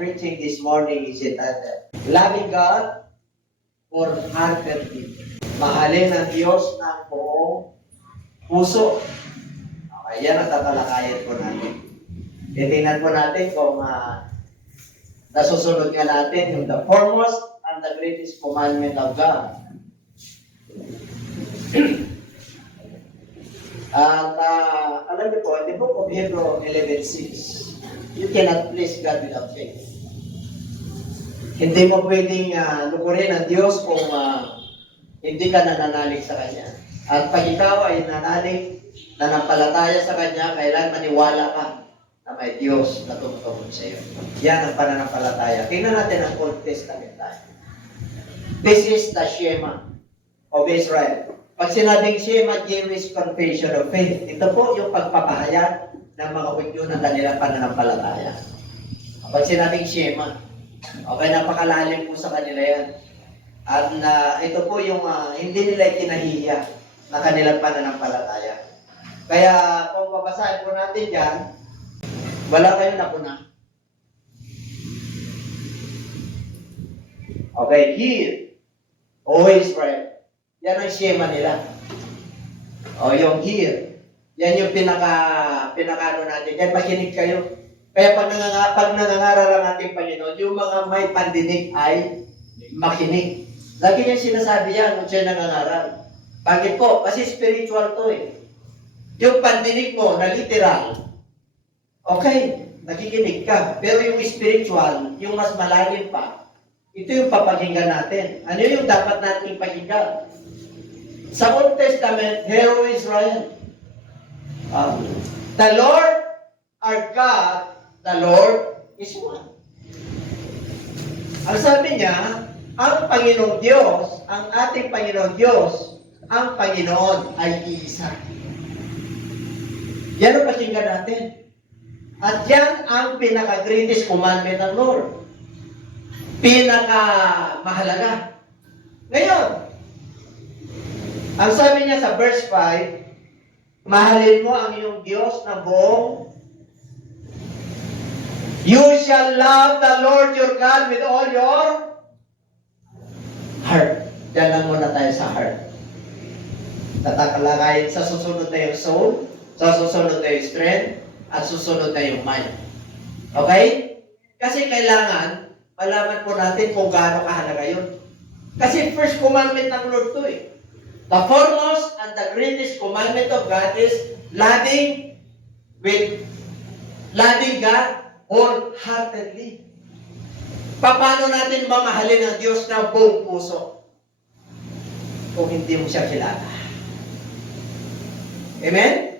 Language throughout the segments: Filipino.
preaching this morning is entitled, Loving God or Heartedly. Mahalin ang Diyos ng buong puso. Okay, yan ang tatalakayan po natin. Titingnan po natin kung nasusunod nga natin yung the foremost and the greatest commandment of God. At alam niyo po, in the book of Hebrews 11:6, you cannot please God without faith. Hindi mo pwedeng lukurin ang Diyos kung hindi ka nananalig sa Kanya. At pag ikaw ay nanampalataya sa Kanya, kailangan maniwala ka na may Diyos na tumutulong sa iyo. Yan ang pananampalataya. Tingnan natin ang Old Testament tayo. This is the Shema of Israel. Pag sinabing Shema, Jewish confession of faith, ito po yung pagpapahayag ng mga Hudyo ng kanilang pananampalataya. Pag sinabing Shema, okay, napakalalim po sa kanila yan. At ito po yung hindi nila kinahiya na kanilang pananampalataya. Kaya kung babasahin po natin yan, wala kayo napuna. Okay, hear, O Israel. Yan ang Shema nila. O yung hear. Yan yung pinakano natin. Yan, makinig kayo. Kaya pag nangangaral ang ating Panginoon, yung mga may pandinig ay makinig. Lagi niya sinasabi yan kung siya nangangaral. Bakit po? Kasi spiritual to eh. Yung pandinig mo na literal, okay, nakikinig ka. Pero yung spiritual, yung mas malalim pa, ito yung papakinggan natin. Ano yung dapat natin pakinggan? Sa Old Testament, Hear, O Israel. The Lord our God, the Lord is one. Ang sabi niya, ang Panginoong Diyos, ang ating Panginoong Diyos, ang Panginoon ay iisa. Yan ang pakinggan natin. At yan ang pinaka-greatest commandment ng Lord. Pinaka-mahalaga. Ngayon, ang sabi niya sa verse 5, mahalin mo ang iyong Diyos na buong. You shall love the Lord your God with all your heart. Diyan lang muna tayo sa heart. Tatakalakayin sa susunod na yung soul, sa susunod na yung strength, at susunod na yung mind. Okay? Kasi kailangan malaman po natin kung gaano kahalaga yun. Kasi first commandment ng Lord to eh. The foremost and the greatest commandment of God is loving God wholeheartedly. Paano natin mamahalin ang Diyos na buong puso kung hindi mo siya kilala? Amen?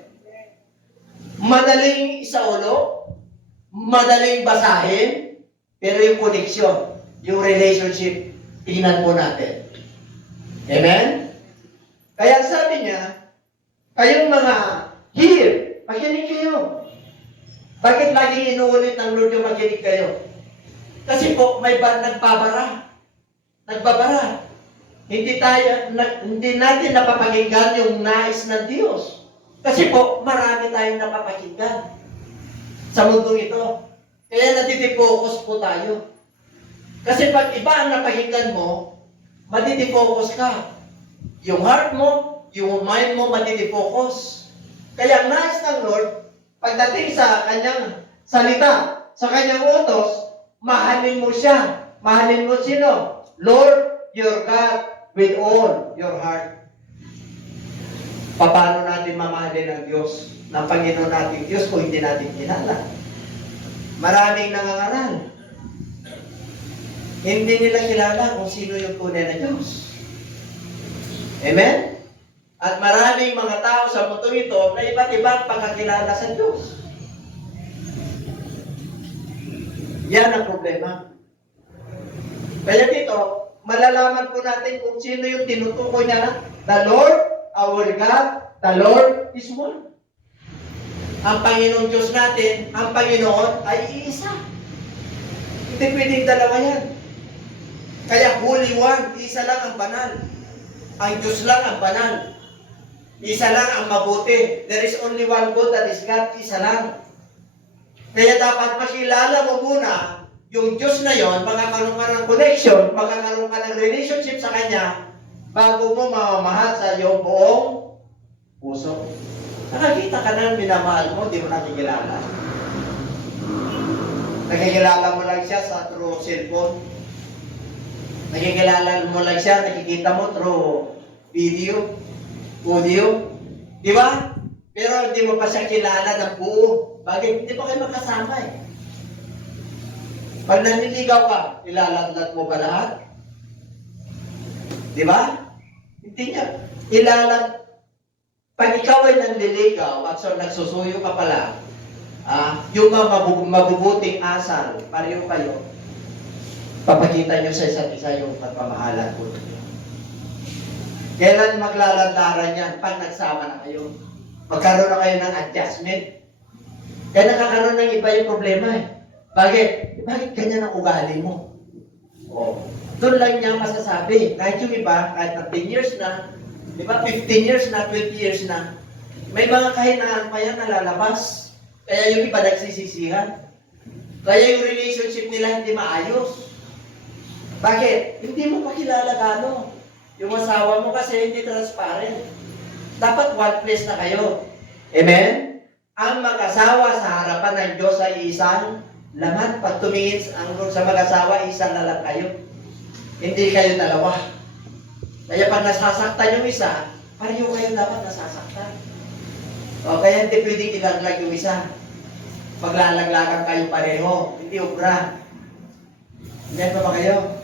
Madaling isaulo, madaling basahin, pero yung connection, yung relationship, tingnan po natin. Amen? Kaya sabi niya, kayong mga hear, makinig kayo. Bakit laging inuulit ng Lord yung makinig kayo? Kasi po, may nagbabara. Nagbabara. Hindi natin napapakinggan yung nais ng Diyos. Kasi po, marami tayong napapakinggan sa mundong ito. Kaya natitipokos po tayo. Kasi pag iba ang napakinggan mo, matitipokos ka. Yung heart mo, yung mind mo, matitipokos. Kaya ang nais ng Lord, pagdating sa kanyang salita, sa kanyang utos, mahalin mo siya. Mahalin mo sino? Lord, your God, with all your heart. Paano natin mamahalin ang Diyos, ng Panginoon nating Diyos kung hindi natin kilala? Maraming nangangaral. Hindi nila kilala kung sino yung tunay na Diyos. Amen? At maraming mga tao sa mundo ito na iba't ibang pagkakilala sa Diyos. Yan ang problema. Kaya dito, malalaman po natin kung sino yung tinutukoy niya na the Lord, our God, the Lord is one. Ang Panginoon Diyos natin, ang Panginoon ay iisa. Hindi pwedeng dalawa yan. Kaya Holy One, isa lang ang banal. Ang Diyos lang ang banal. Isa lang ang mabuti. There is only one God, that is God, isa lang. Kaya dapat makilala mo muna yung Diyos na yon, magkakaroon ka ng connection, magkakaroon ka ng relationship sa Kanya, bago mo mamamahal sa iyong buong puso. Nakakita ka na minamahal mo, di mo nakikilala. Nakikilala mo lang siya sa through cellphone. Nakikilala mo lang siya, nakikita mo through video, audio. Di ba? Pero hindi mo pa siya kilala ng buo. Bakit? Hindi pa kayo magkasama eh. Pag naniligaw ka, ilalatlat mo ba lahat? Di ba? Hindi niya. Pag ikaw ay nanliligaw at so nagsusuyo ka pala, yung mga mabubuting asal, pareho kayo, papakita nyo sa isa't isa yung pagpamahalan ko. Kailan maglalantaran yan? Pag nagsama na kayo. Magkaroon na kayo ng adjustment. Kaya nakakaroon ng iba yung problema eh. Bakit? Bakit ganyan ang ugali mo? Doon lang niya masasabi. Kahit yung iba, kahit na 10 years na, di ba, 15 years na, 20 years na, may mga kahinaan pa yan nalalabas. Kaya yung iba nagsisisihan. Kaya yung relationship nila hindi maayos. Bakit? Hindi mo makilala gano'n. Yung asawa mo kasi hindi transparent. Dapat one place na kayo. Amen? Ang mag-asawa sa harapan ng Diyos ay isang laman. Pag tumingin sa mag-asawa, isa na lang kayo. Hindi kayo dalawa. Kaya pag nasasaktan yung isa, pareho kayo dapat nasasaktan. O kaya hindi pwedeng ilaglag yung isa. Paglalaglagan kayo pareho. Hindi obra. Hindi ba kayo?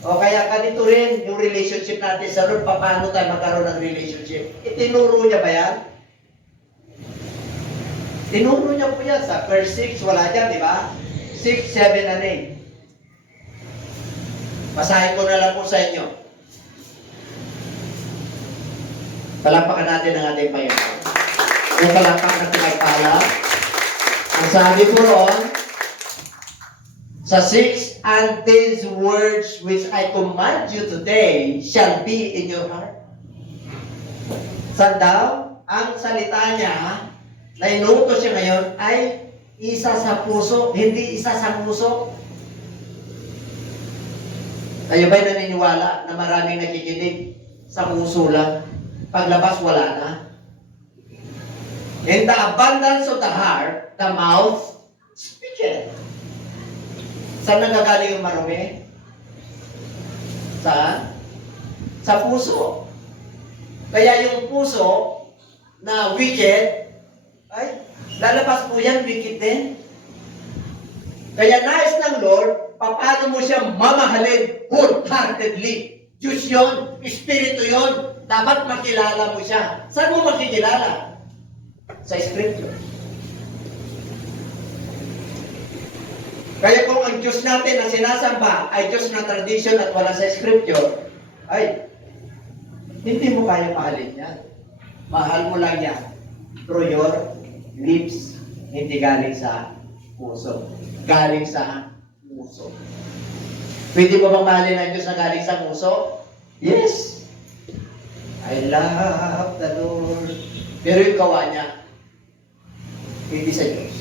O kaya ganito rin yung relationship natin sa Lord. Paano tayo magkaroon ng relationship? Itinuro niya ba yan? Tinuro niya po yan sa verse 6. Wala dyan, di ba? 6, 7, and 8. Basahin ko na lang po sa inyo. Palampakan natin ang ating Panginoon. Yung palampakan na pinagpala. Ang sabi po roon, sa 6, and these words which I command you today shall be in your heart. Saan daw? Ang salita niya na inuutos siya ngayon ay isa sa puso, hindi isa sa puso. Kayo ba'y naniniwala na maraming nakikinig sa puso lang? Paglabas, wala na. In the abundance of the heart, the mouth speaketh. Saan nagagaling yung marumi? Saan? Sa puso. Kaya yung puso na wicked, ay, lalabas po yan, wicked din. Kaya nais ng Lord, paano mo siya mamahalin wholeheartedly. Diyos yun, Espiritu yun, dapat makilala mo siya. Saan mo makikilala? Sa Scripture. Kaya kung ang Diyos natin na sinasamba ay Diyos na tradition at wala sa Scripture, ay, hindi mo kaya mahalin yan. Mahal mo lang yan through your lips, hindi galing sa puso. Galing sa puso. Pwede mo bang mahalin ang Diyos na galing sa puso? Yes. I love the Lord. Pero yung gawa niya, hindi sa Diyos.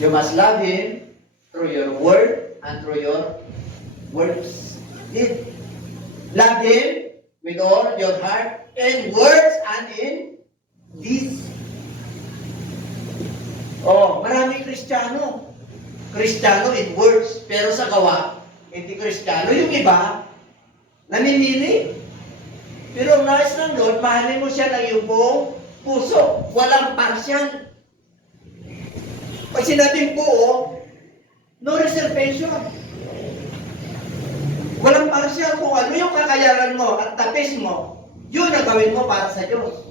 You must love Him through your word and through your words. Love Him with all your heart in words and in deeds. Maraming Kristiyano. Kristiyano in words, pero sa gawa, hindi Kristiyano. Yung iba, namimili. Pero ang nais ng Lord, mahalin mo siya ng iyong buong puso. Walang partial. Pag sinabing buo, no reservation. Walang partial kung ano yung kakayaran mo at tapis mo, yun ang gawin mo para sa Diyos.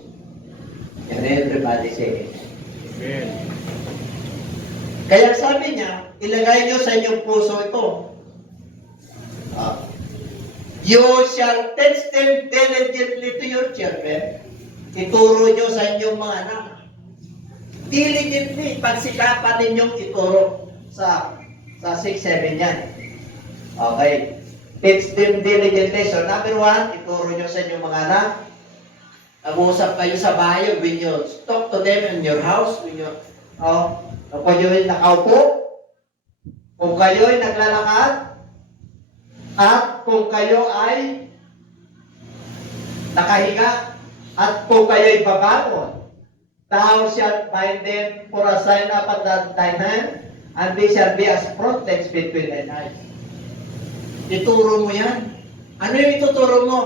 And everybody say it. Amen. Kaya sabi niya, ilagay niyo sa inyong puso ito. You shall teach them diligently to your children. Ituro niyo sa inyong mga anak. Diligently, pagsikapan ninyong ituro sa 6-7 yan. Okay. Teach them diligently. So number 1, ituro niyo sa inyong mga anak. Mag-uusap kayo sa bahay when you talk to them in your house, when you, kapag yun nakaupo, Kung kayo'y naglalakad, at kung kayo ay nakahiga, at kung kayo'y babangon, thou shalt bind them for a sign upon thine hand, and they shall be as frontlegs between thine eyes. Ituro mo yan. Ano yung ituturo mo?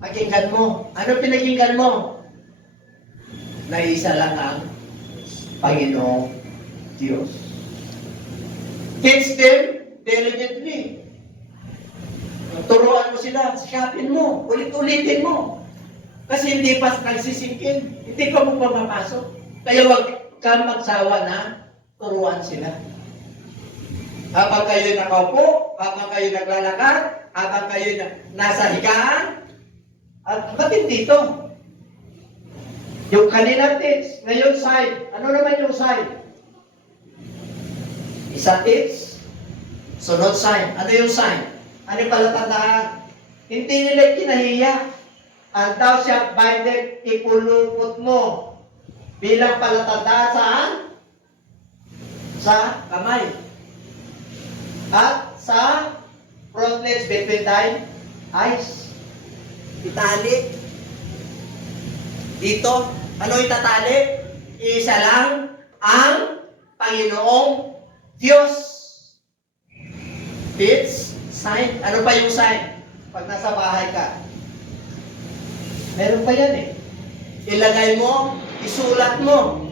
Pakinggan mo. Ano pinakinggan mo? Na isa lang ang Panginoong Diyos. Teach them diligently. Turuan mo sila, sikapin mo, ulit-ulitin mo. Kasi hindi pa nagsisingkin, hindi ka mo pa mapasok. Kaya huwag kang magsawa na turuan sila. Habang kayo nakaupo, habang kayo naglalakad, habang kayo nasa higaan, at batin dito. Yung kanina teach, ngayon side. Ano naman yung side? Isa teach, sunod sign. Ano yung sign? Ano yung palatandaan? Hindi nila kinahiya. And thou shalt bind them, ipulupot mo bilang palatandaan saan? Sa kamay. At sa frontlets between thine eyes. Itali. Dito, ano itatali? Isa lang ang Panginoong Diyos. It's sign. Ano pa yung sign? Pag nasa bahay ka. Meron pa yan eh. Ilagay mo, isulat mo.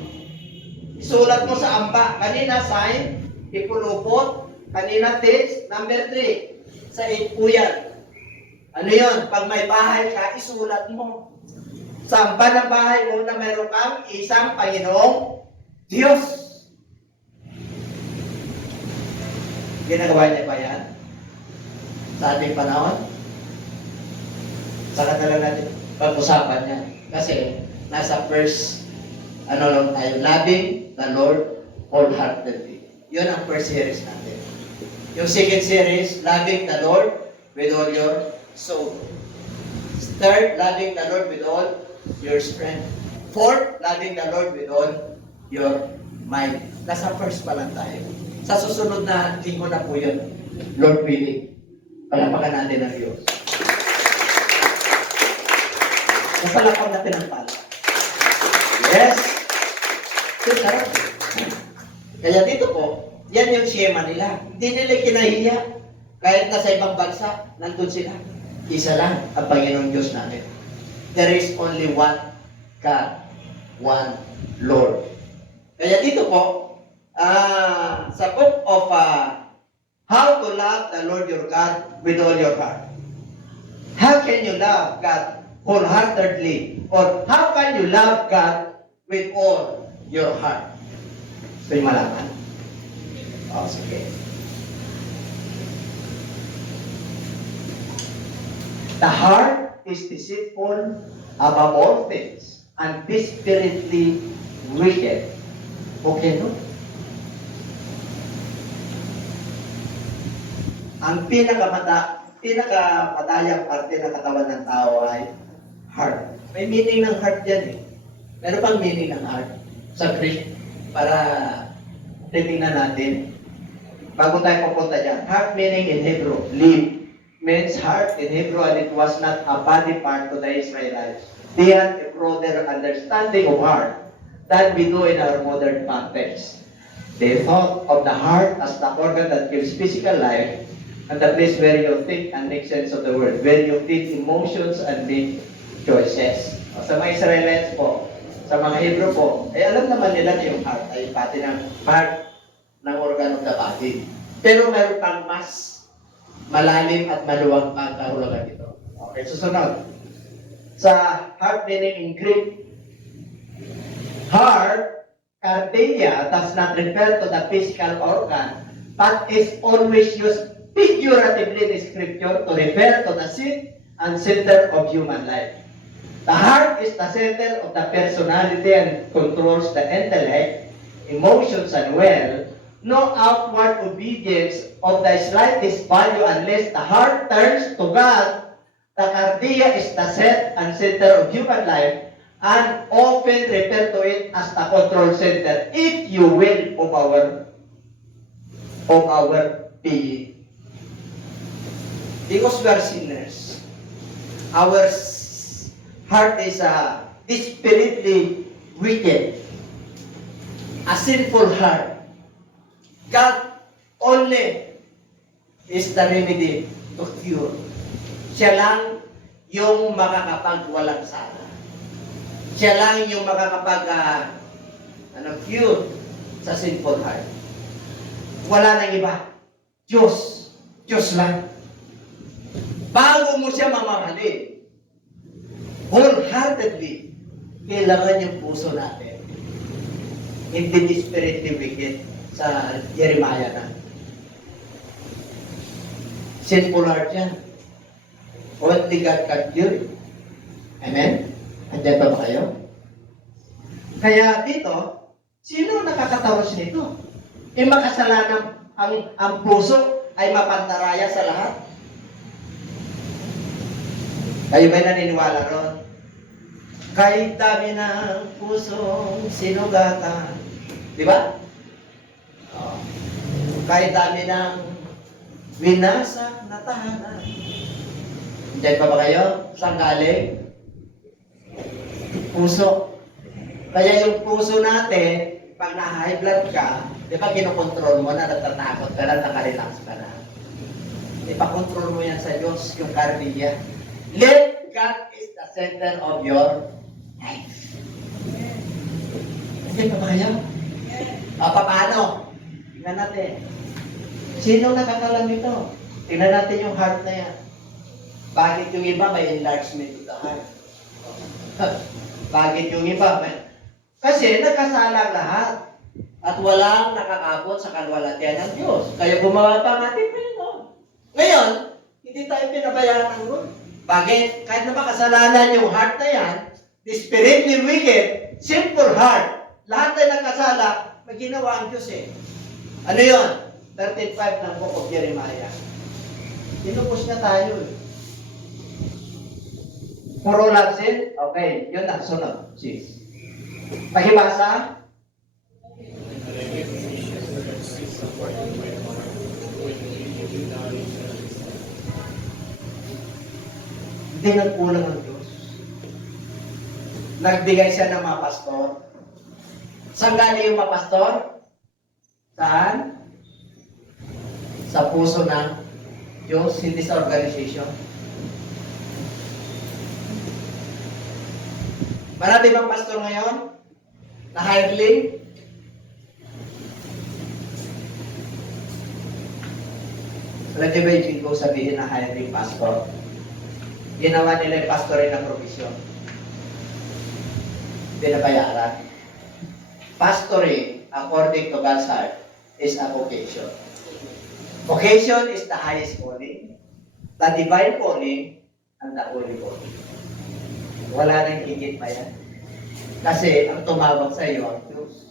Isulat mo sa amba. Kanina sign, ipulupot. Kanina text, number 3. Sa 8 po yan. Ano yun? Pag may bahay ka, isulat mo. Sa amba ng bahay mo na meron kang isang Panginoong Diyos. Ginagawa niya ba yan? Sa ating panahon? Saka na lang natin pag-usapan yan. Kasi nasa first, lang tayo, loving the Lord wholeheartedly. Yun ang first series natin. Yung second series, loving the Lord with all your soul. Third, loving the Lord with all your strength. Fourth, loving the Lord with all your mind. Nasa first pa lang tayo. Sa susunod na linggo na po yun, Lord willing, palapakan natin ang Diyos. Napalapan natin ang pala. Yes! Sarap. Kaya dito po, yan yung siyema nila. Hindi nila kinahiya. Kahit nasa ibang bansa, nandun sila. Isa lang ang Panginoong Diyos natin. There is only one God, one Lord. Kaya dito po, sa book of How to Love the Lord your God with all your heart. How can you love God wholeheartedly? Or how can you love God with all your heart? Gusto yung malaman? Sige. The heart is deceitful above all things and desperately wicked. Okay, no? Ang pinakamadayang parte ng katawan ng tao ay heart. May meaning ng heart yan eh. Meron pang meaning ng heart sa Greek para titingnan natin. Bago tayo pupunta dyan. Heart meaning in Hebrew, live. Means heart in Hebrew, and it was not a body part to the Israelites. They had a broader understanding of heart than we do in our modern context. They thought of the heart as the organ that gives physical life and the place where you think and make sense of the world, where you feel emotions and make choices. Sa mga Israelites po, sa mga Hebrew po, alam naman nila na yung heart ay pati ng part ng organ of the body. Pero meron pang mas malalim at maluwag pa ang kahulugan dito. Okay, susunod. Sa heart meaning in Greek, heart, cardia, does not refer to the physical organ, but is always used figuratively in Scripture to refer to the seat and center of human life. The heart is the center of the personality and controls the intellect, emotions, and will. No outward obedience of the slightest value unless the heart turns to God. The cardia is the set and center of human life and often refer to it as the control center, if you will, of our of our being. Because we are sinners. Our heart is desperately wicked. A sinful heart. God only is the remedy to cure. Siya lang yung makakapagwalang sala. Siya lang yung cure sa sinful heart. Wala nang iba. Diyos. Diyos lang. Bago mo siya mamahalin, wholeheartedly, kailangan yung puso natin. Hindi desperately wicked sa Jeremiah na. Sinful heart yan. Only God can cure it. Amen? Andiyan pa ba kayo? Kaya dito, sino nakakatawas nito? Makasalanan ang puso ay mapantaraya sa lahat. Kayo ba'y naniniwala ron? Kahit dami ng pusong sinugatan. Di ba? Oh. Kahit dami ng winasak na tahanan. Diyan pa ba kayo? Saan galing? Puso. Kaya yung puso natin, pag na-high blood ka, di ba kinokontrol mo na, natatakot ka na, nakarelax ka na. Ipakontrol mo yan sa Diyos, yung kardiya. Let God is the center of your life. Hindi pa ba kayo? Paano? Tingnan natin. Sino nakakalam ito? Tingnan natin yung heart na yan. Bakit yung iba may enlargement of the heart? Bakit yung iba may... Kasi nagkasala lahat. At walang nakakabot sa kalwalatian ng Diyos. Kaya gumawa pa ang ating Panginoon. Ngayon, hindi tayo pinabayaan ng Lord. Bakit? Kahit na makasalanan yung heart na yan, desperately wicked, simple heart, lahat na nagkasala, may ginawa ang Diyos eh. Ano yun? 13:5 ng Book of Jeremiah. Tinupos na tayo eh. Puro lang sin? Okay, yun na, sunod. Sis. Pahibasa? Hindi nagkulang ang Diyos. Nagbigay siya ng mga pastor. Saan galing yung mga pastor? Saan? Sa puso ng Diyos, hindi sa organization. Marami bang pastor ngayon? Na hireling? Alam niyo ba yung ko sabihin na hireling pastor? Ginawa nila yung pastorin ng provision. Binabayaran. Pastoring, according to God's heart, is a vocation. Vocation is the highest calling, the divine calling, and the holy calling. Wala nang higit pa yan. Kasi ang tumawag sa iyo ang Diyos.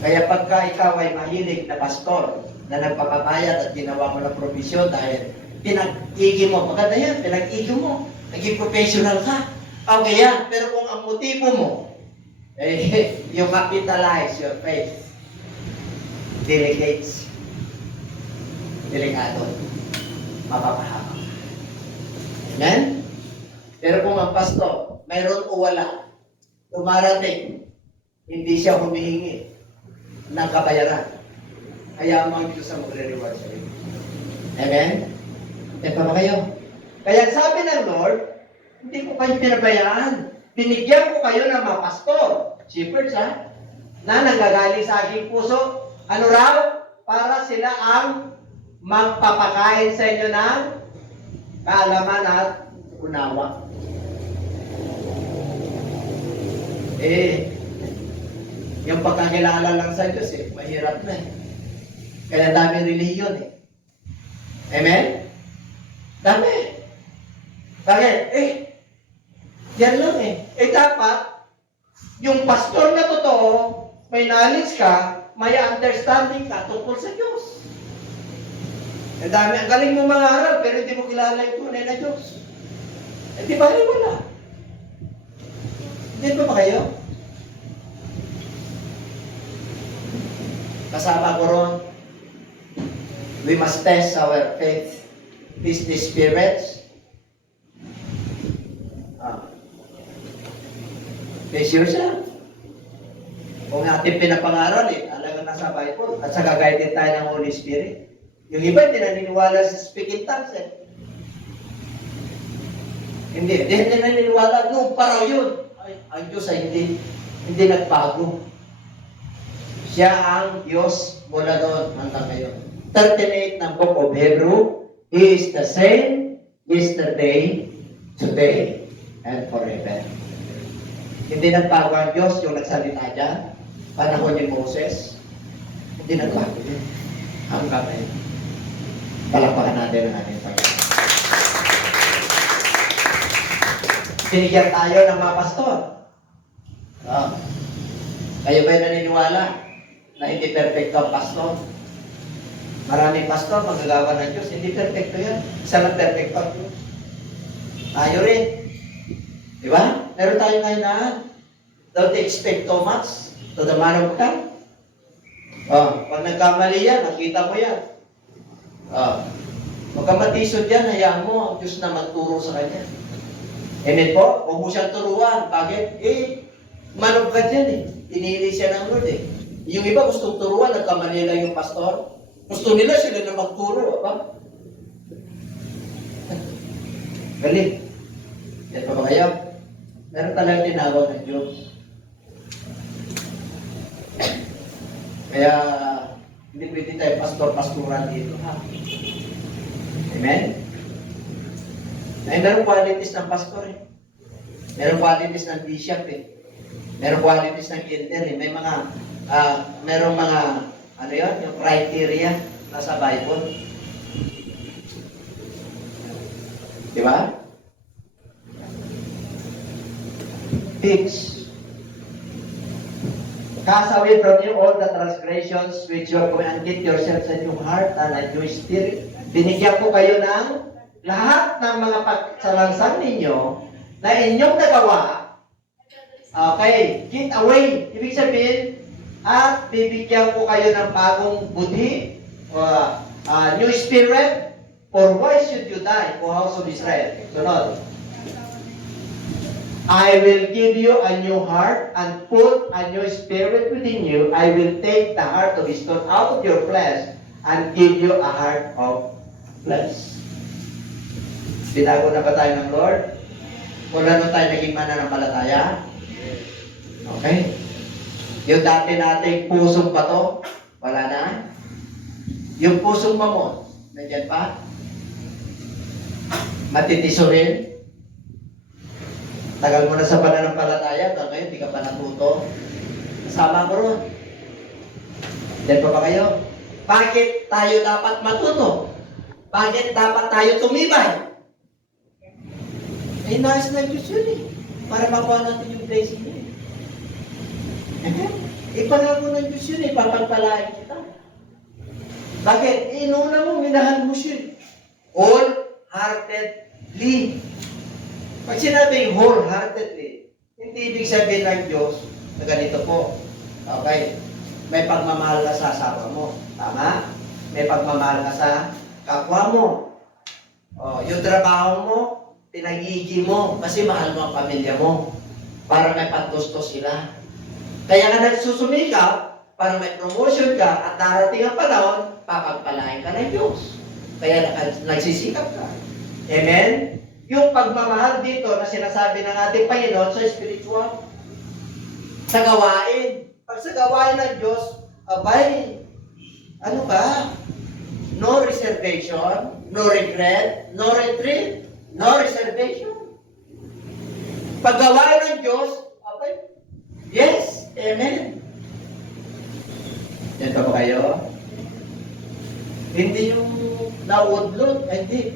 Kaya pagka ikaw ay mahilig na pastor, na nagpapabayad at ginawa mo ng provision dahil pinag-igi mo, maganda yan, pinag-igi mo, naging professional ka. Okay yan, pero kung ang motibo mo, you capitalize your faith, delegates, delikado, mapapahama. Amen? Pero kung ang pastor, mayroon o wala, dumarating, hindi siya humihingi ng kabayaran, kaya ang Diyos ang magre-reward sa iyo. Amen? Yan pa ba kayo? Kaya sabi ng Lord, hindi ko kayo pinabayaan. Binigyan ko kayo ng mga pastor, shepherds na nanggagaling sa aking puso. Ano raw? Para sila ang magpapakain sa inyo ng kaalaman at unawa. Yung pagkakilala lang sa Diyos mahirap na Kaya dami relihiyon Amen? Dami. Bakit? Yan lang dapat, yung pastor na totoo, may knowledge ka, may understanding ka tungkol sa Diyos. Ang dami, ang galing mo mangaral, pero hindi mo kilala yung tunay na Diyos. Di ba rin wala? Hindi ba kayo? Kasama ko ron, We must test our faith. Is the spirits? Face yourself. Kung ating pinapangaral, talagang nasa Bible. At sa guided tayo ng Holy Spirit. Yung iba, hindi naniniwala sa speaking tongues Hindi naniniwala. Noong paraw yun. Ang Diyos ay hindi nagbago. Siya ang Diyos mula noon hanggang ngayon. 38 ng Book of Hebrew, He is the same yesterday, today, and forever. Hindi nagbago ang Diyos yung nagsalita dyan. Panahon ni Moses. Hindi nagbago yun. Hanggang ngayon. Palakpakan natin ang ating Panginoon. Binigyan tayo ng mga pastor. Kayo ba'y naniniwala na hindi perfecto ang pastor? Maraming pastor, magagawa ng Diyos. Hindi perfecto yan. Isa lang perfecto ang Diyos. Tayo rin. Di ba? Meron tayo ngayon na don't expect too much to the man of God. Pag nagkamali yan, nakita mo yan. Huwag ka matisod yan, hayaan mo ang Diyos na magturo sa kanya. Amen po? Huwag mo siyang turuan. Bakit? Man of God yan Pinili siya ng Lord Yung iba gustong turuan, nagkamali lang yung pastor. Gusto nila sila na magturo. Galing. Yan pa ba kayo? Meron talagang tinawag ng Diyos. Kaya, hindi pwede tayo pastor-pastoran dito. Amen? Ay, meron qualities ng pastor Meron qualities ng bishop Meron qualities ng elder May mga, merong mga, yung criteria nasa Bible. Di ba? Fix. Cast away from you all the transgressions which you have and get yourselves a new heart and a new spirit. Binigyan ko kayo ng lahat ng mga pagsalansang ninyo na inyong nagawa. Okay, get away. Ibig sabihin, at bibigyan ko kayo ng bagong buddhi, new spirit, or why should you die, O house of Israel? Sunod. I will give you a new heart and put a new spirit within you. I will take the heart of stone out of your flesh and give you a heart of flesh. Binago na ba tayo ng Lord? Wala na tayo naging mananampalataya? Okay? Yung dati nating pusong bato, wala na. Yung pusong mamon, nandiyan pa? Matitiso rin. Tagal mo na sa pananampalataya, hanggang ngayon, di ka pa natuto. Kasama ko ron. Diyan pa ba kayo? Bakit tayo dapat matuto? Bakit dapat tayo tumibay? Nais ng Diyos yun para makuha natin yung blessing niya Ipangako ng Diyos yun papagpalain kita. Bakit? Inuna mo, minahal mo siya. Wholeheartedly. Pag sinabing wholeheartedly, hindi ibig sabihin ng Diyos na ganito po. Okay? May pagmamahal ka sa asawa mo. Tama? May pagmamahal ka sa kapwa mo. Yung trabaho mo, pinag-iigi mo kasi mahal mo ang pamilya mo para may pantustos sila. Kaya nga nagsusumikap para may promotion ka at darating ang panahon, papagpalain ka ng Diyos. Kaya nagsisikap ka. Amen? Yung pagmamahal dito na sinasabi ng ating Panginoon sa spiritual, sa gawain. Pag sa gawain ng Diyos, abay, ano ka? No reservation, no regret, no retreat, no reservation. Pag gawain ng Diyos, abay, yes, amen. Yan pa ba kayo? Hindi yung naudlot, hindi.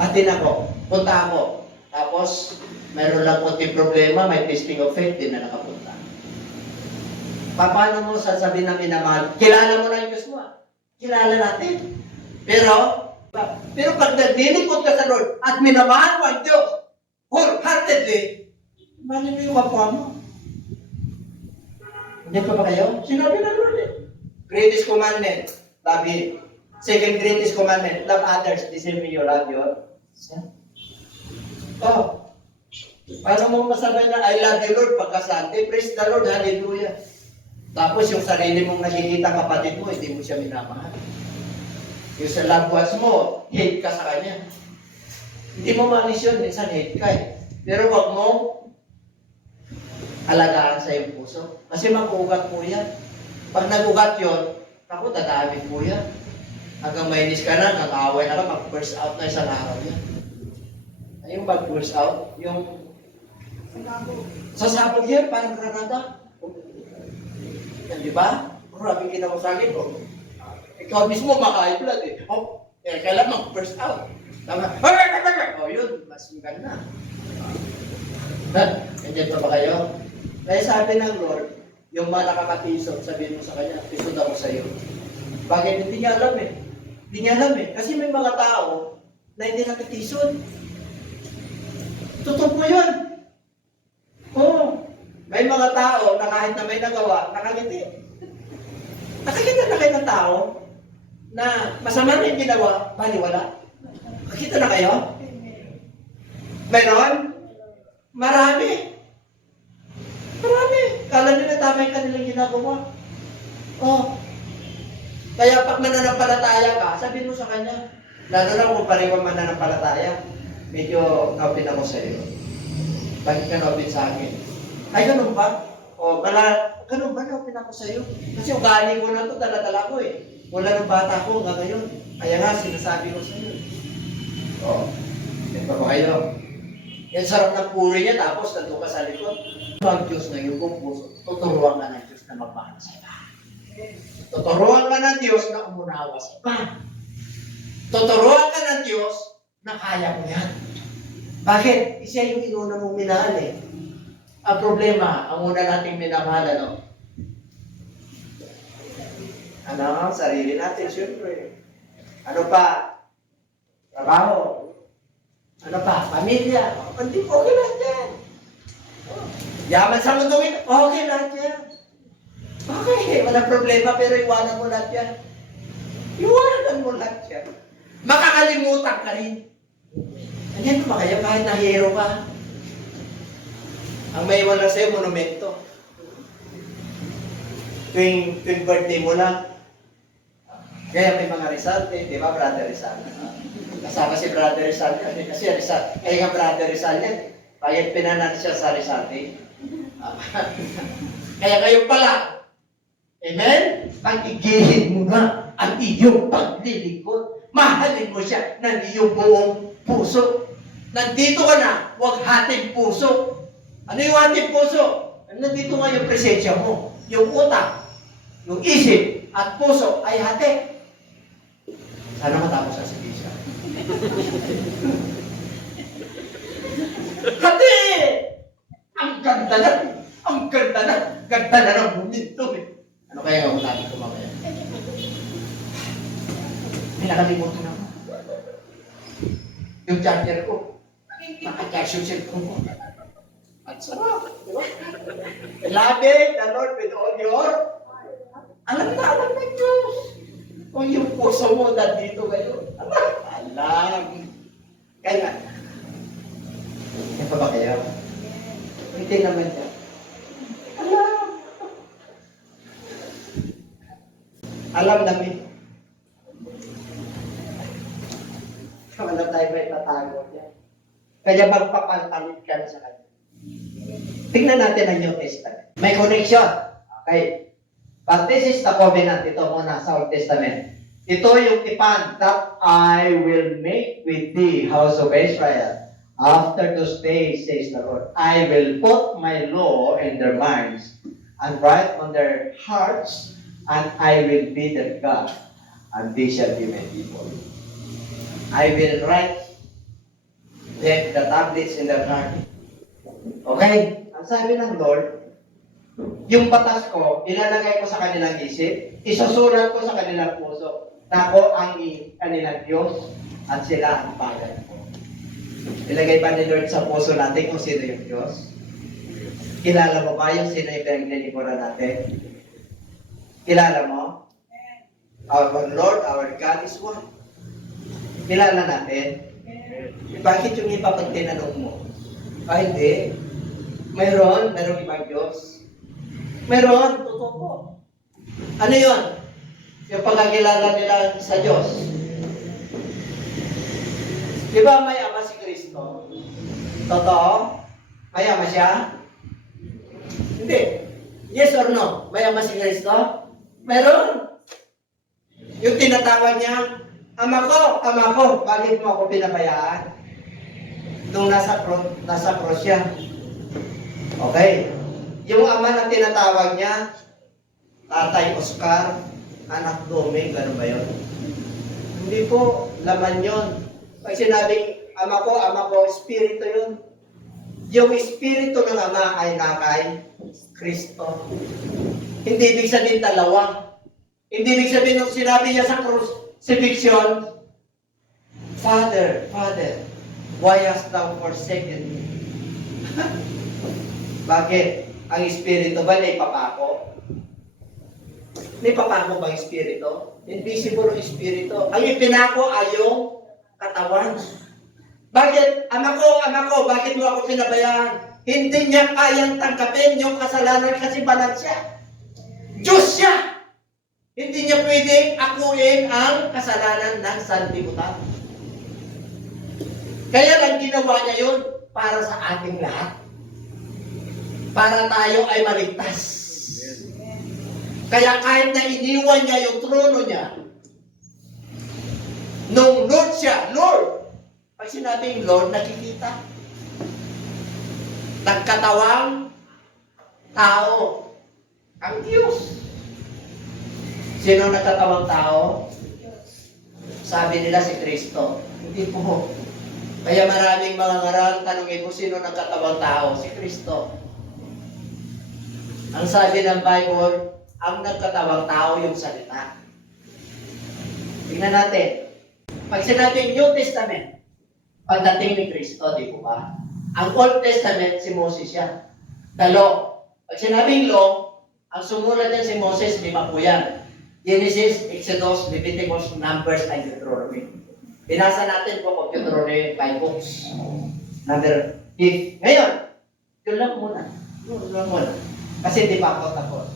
Atin ako, punta ako. Tapos, mayroon lang konting problema, may testing of faith, di na nakapunta. Paano mo sasabihin na minamahal? Kilala mo na yung Diyos mo. Kilala natin. Pero pag naglilingkod ka sa Lord at minamahal mo ang Diyos, wholeheartedly, mahal mo yung kapwa mo. Hindi pa ba kayo? Sinabi na Lord Greatest commandment, love Him. Second greatest commandment, love others, the same way you love yourself. Oh, paano mo masabi na, I love you Lord, pagka-Sunday, praise the Lord, hallelujah. Tapos yung sarili mong nakikita kapatid mo, hindi mo siya minamahal. Yung sa loved ones mo, hate ka sa kanya. Hindi mo maalis yun, minsan hate ka eh. Pero wag mo alagaan sa iyong puso. Kasi mag-ugat po yan. Pag nag-ugat yun, ako, dadami po yan. Hanggang mainis ka na, kakaaway na ka, mag-burst out na isang araw yan. Yung mag-burst out, yung sasabog yan, parang granada. Yan, di ba? Maraming ginawa sa akin, oh. Ikaw mismo maka-high blood eh. Oh, kailan mag-burst out. Tama. Oh, yun, mas maganda. Nandiyan pa ba kayo? Kaya sabi ng Lord, yung mga nakakatisod, sabihin mo sa kanya, tisod ako sa iyo. Bakit? Hindi niya alam eh. Hindi niya alam eh. Kasi may mga tao na hindi nakatisod. Totoo po yun. Oo. May mga tao na kahit na may nagawa, nakangiti. Nakakita na kayo ng tao na masama na yung ginawa, baliwala. Nakita na kayo? Meron? Marami. Marami. Kala nila tama yung kanilang ginagawa. Oh. Kaya pag mananampalataya ka, sabihin mo sa kanya, lalo na kung pareho mananampalataya, medyo open ako sa iyo. Bakit ka open sa akin? Ay, ganun ba? O, ganun ba na open ako sa iyo? Kasi ugali ko na ito, dala-dala ko eh. Wala ng bata ko hanggang ngayon. Kaya nga, sinasabi ko sa iyo. O, yan pa ba kayo? Yan sarap ng puri niya, tapos nandun ka sa likod. Ang Diyos na yung puso, tuturuan ka ng Diyos na magmahal sa iba. Tuturuan ka ng Diyos na umunawa sa iba. Tuturuan ka ng Diyos na kaya mo yan. Bakit? Siya yung inuna mong minahal eh. Ang problema, ang una nating minamahal, ano? Ano? Sarili natin, siyempre. Ano pa? Trabaho. Ano pa? Pamilya. Hindi, okay lahat yan. Yaman sa mundo, okay lahat yan. Okay, walang problema, pero iwanan mo lahat yan. Iwanan mo lahat yan. Makakalimutan ka rin. Nandiyan ba kayo kahit na hero ka? Ang may iwan lang sa'yo, monumento. Tuwing birthday mo lang. Kaya may mga Rizal, di ba, Brother Rizal? Kasama si Brother Rizal yan. Kasi Rizal, kaya nga Brother Rizal yan. Kaya pinanan siya sa Rizal. Kaya kayo pala. Amen? Pag-igihid mo na ang iyong paglilingkod. Mahalin mo siya ng iyong buong puso. Nandito ka na, huwag hating puso. Ano yung hating puso? Nandito nga yung presensya mo. Yung utak, yung isip, at puso ay hati. Sana matapos sa siya. Hati! Ang ganda na! Ang ganda na! Ganda na ng bumito eh. Ano kaya ang natin ko mamaya? May nakalimutan ako. Yung charger ko. Naka-charge yung cellphone ko. At sarap. Diba? Love the Lord with all your... Alam na Diyos. Kung yung puso mo nandito kayo. Alam. Kaya, yan pa ba kayo? Hindi naman yan. Alam. Alam namin. Wala tayo may patago yan. Kaya magpapantalit ka na sa kanya. Tingnan natin ang New Testament. May connection. Okay. But this is the covenant. Ito muna sa Old Testament. Ito yung tipan that I will make with thee, house of Israel. After those days, says the Lord, I will put my law in their minds and write on their hearts, and I will be their God, and they shall be my people. I will write the tablets in their heart. Okay? Ang sabi ng Lord, yung batas ko, ilalagay ko sa kanilang isip, isusulat ko sa kanilang puso, na ako ang kanilang Diyos, at sila ang bayan ko. Ilagay ba ni Lord sa puso natin kung sino yung Diyos? Kilala mo ba yung sino yung pinaglilingkuran natin? Kilala mo? Our Lord, our God is one. Kilala natin? Bakit yung iba pag tinanong mo? Hindi. Mayroong ibang Diyos. Mayroon, totoo po. Ano yun? Yung pagkakilala nila sa Diyos. Di ba may Ama si Kristo? Totoo? May Ama siya? Hindi. Yes or no? May Ama si Kristo? Mayroon. Yung tinatawag niya, Ama ko, bakit mo ako pinabayaan? Nung nasa cross siya. Okay. Yung Ama na tinatawag niya, Tatay Oscar, Anak Doming, gano'n ba yun? Hindi po, laman yun. Pag sinabing Ama ko, Espiritu yun. Yung Espiritu ng Ama ay nakay Kristo. Hindi ibig sabihin dalawa. Hindi ibig sabihin nung sinabi niya sa crucifixion, Father, why hast thou forsaken me? Bakit? Ang Espiritu ba na ipapako? May papako ba ang Espiritu? Invisible ang Espiritu. Ang ipinako ay yung katawan. Bakit? Ama ko, bakit mo ako pinabayaan? Hindi niya kayang tanggapin yung kasalanan kasi banal siya. Diyos siya! Hindi niya pwedeng akuin ang kasalanan ng sanlibutan. Kaya lang ginawa niya yun para sa ating lahat. Para tayo ay maligtas. Kaya kahit na iniwan niya yung trono niya, nung Lord siya, Lord, pag sinabing Lord, nakikita. Nagkatawang tao, ang Diyos. Sino nagkatawang tao? Sabi nila si Kristo. Hindi po. Kaya maraming mga ngaral, tanongin mo sino nagkatawang tao? Si Kristo. Ang sabi ng Bible, ang nagkatawang tao yung salita. Tingnan natin. Pag sinabing New Testament, pagdating ni Kristo, di po ba? Ang Old Testament, si Moses siya. The law. Pag sinabing law, ang sumulat niya si Moses, 5 po yan. Genesis, Exodus, Leviticus, Numbers, and Deuteronomy. Binasa natin po kung Deuteronomy 5 books. Number 5. Ngayon, yun lang muna. Kasi di pa ako tapos.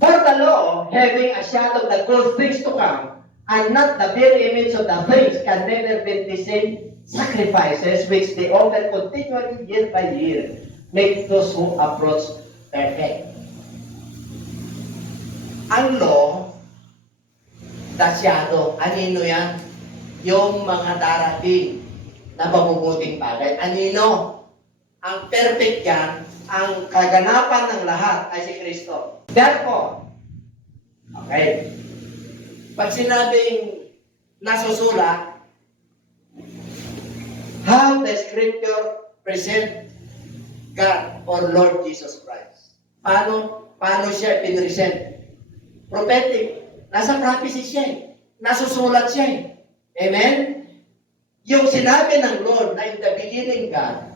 For the law, having a shadow of the good things to come, and not the very image of the things, can never be the same sacrifices which they offer continually year by year, make those who approach perfect. Ang law, the shadow, anino yan? Yung mga darating na mabubuting bagay. Anino? Ang perfect yan, ang kaganapan ng lahat ay si Kristo. Therefore, okay, pag sinabing nasusulat, how the Scripture present God or Lord Jesus Christ. Paano siya pinresent? Prophetic. Nasa prophecy siya eh. Nasusulat siya eh. Amen? Yung sinabi ng Lord na in the beginning God,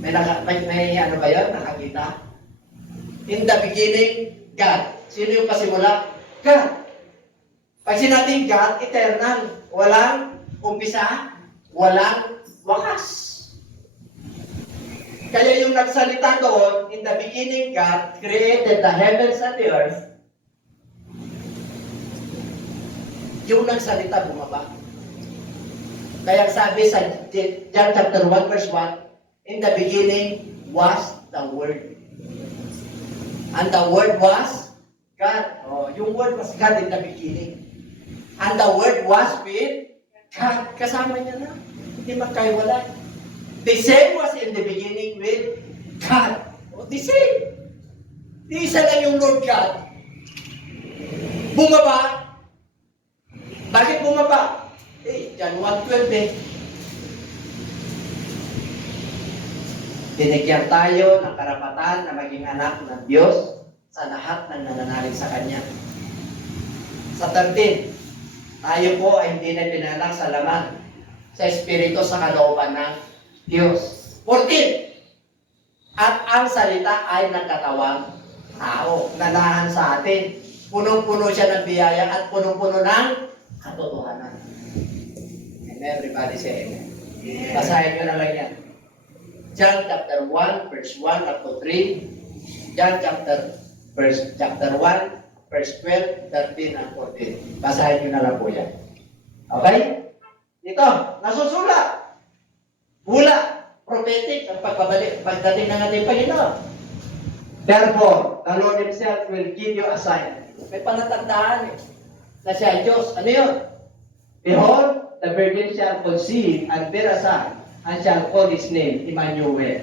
may ano ba yun? Nakakita? In the beginning, God. Sino yung pasimula? God. Pag sinabing God, eternal. Walang umpisa, walang wakas. Kaya yung nagsalita doon, in the beginning, God created the heavens and the earth. Yung nagsalita, bumaba. Kaya sabi sa John chapter 1, verse 1, in the beginning was the Word. And the Word was God. Oh, yung Word was God in the beginning. And the Word was with God. Kasama niya na. Hindi magkaiwala. The same was in the beginning with God. Oh, the same. Di isa lang yung Lord God. Bumaba. Bakit bumaba? John 1:12 eh. Binigyan tayo ng karapatan na maging anak ng Diyos sa lahat ng nananalig sa Kanya. Sa 13, tayo po ay hindi na pinalang sa laman, sa Espiritu sa kalooban ng Diyos. 14, at ang salita ay nagkatawang tao, nanahan sa atin. Punong-puno siya ng biyaya at punong-puno ng katotohanan. And everybody say amen. Basahin nyo na lang yan. John chapter 1, verse 1 up to 3. John chapter 1, verse 12, 13, and 14. Basahin nyo na lang po yan. Okay? Ito, nasusulat. Hula, prophetic, ang pagbabalik, pagdating ng ating Panginoon. Therefore, the Lord Himself will give you a sign. May palatandaan na siya ay Diyos. Ano yun? Behold, the virgin shall conceive and bear a son, and shall call his name Emmanuel.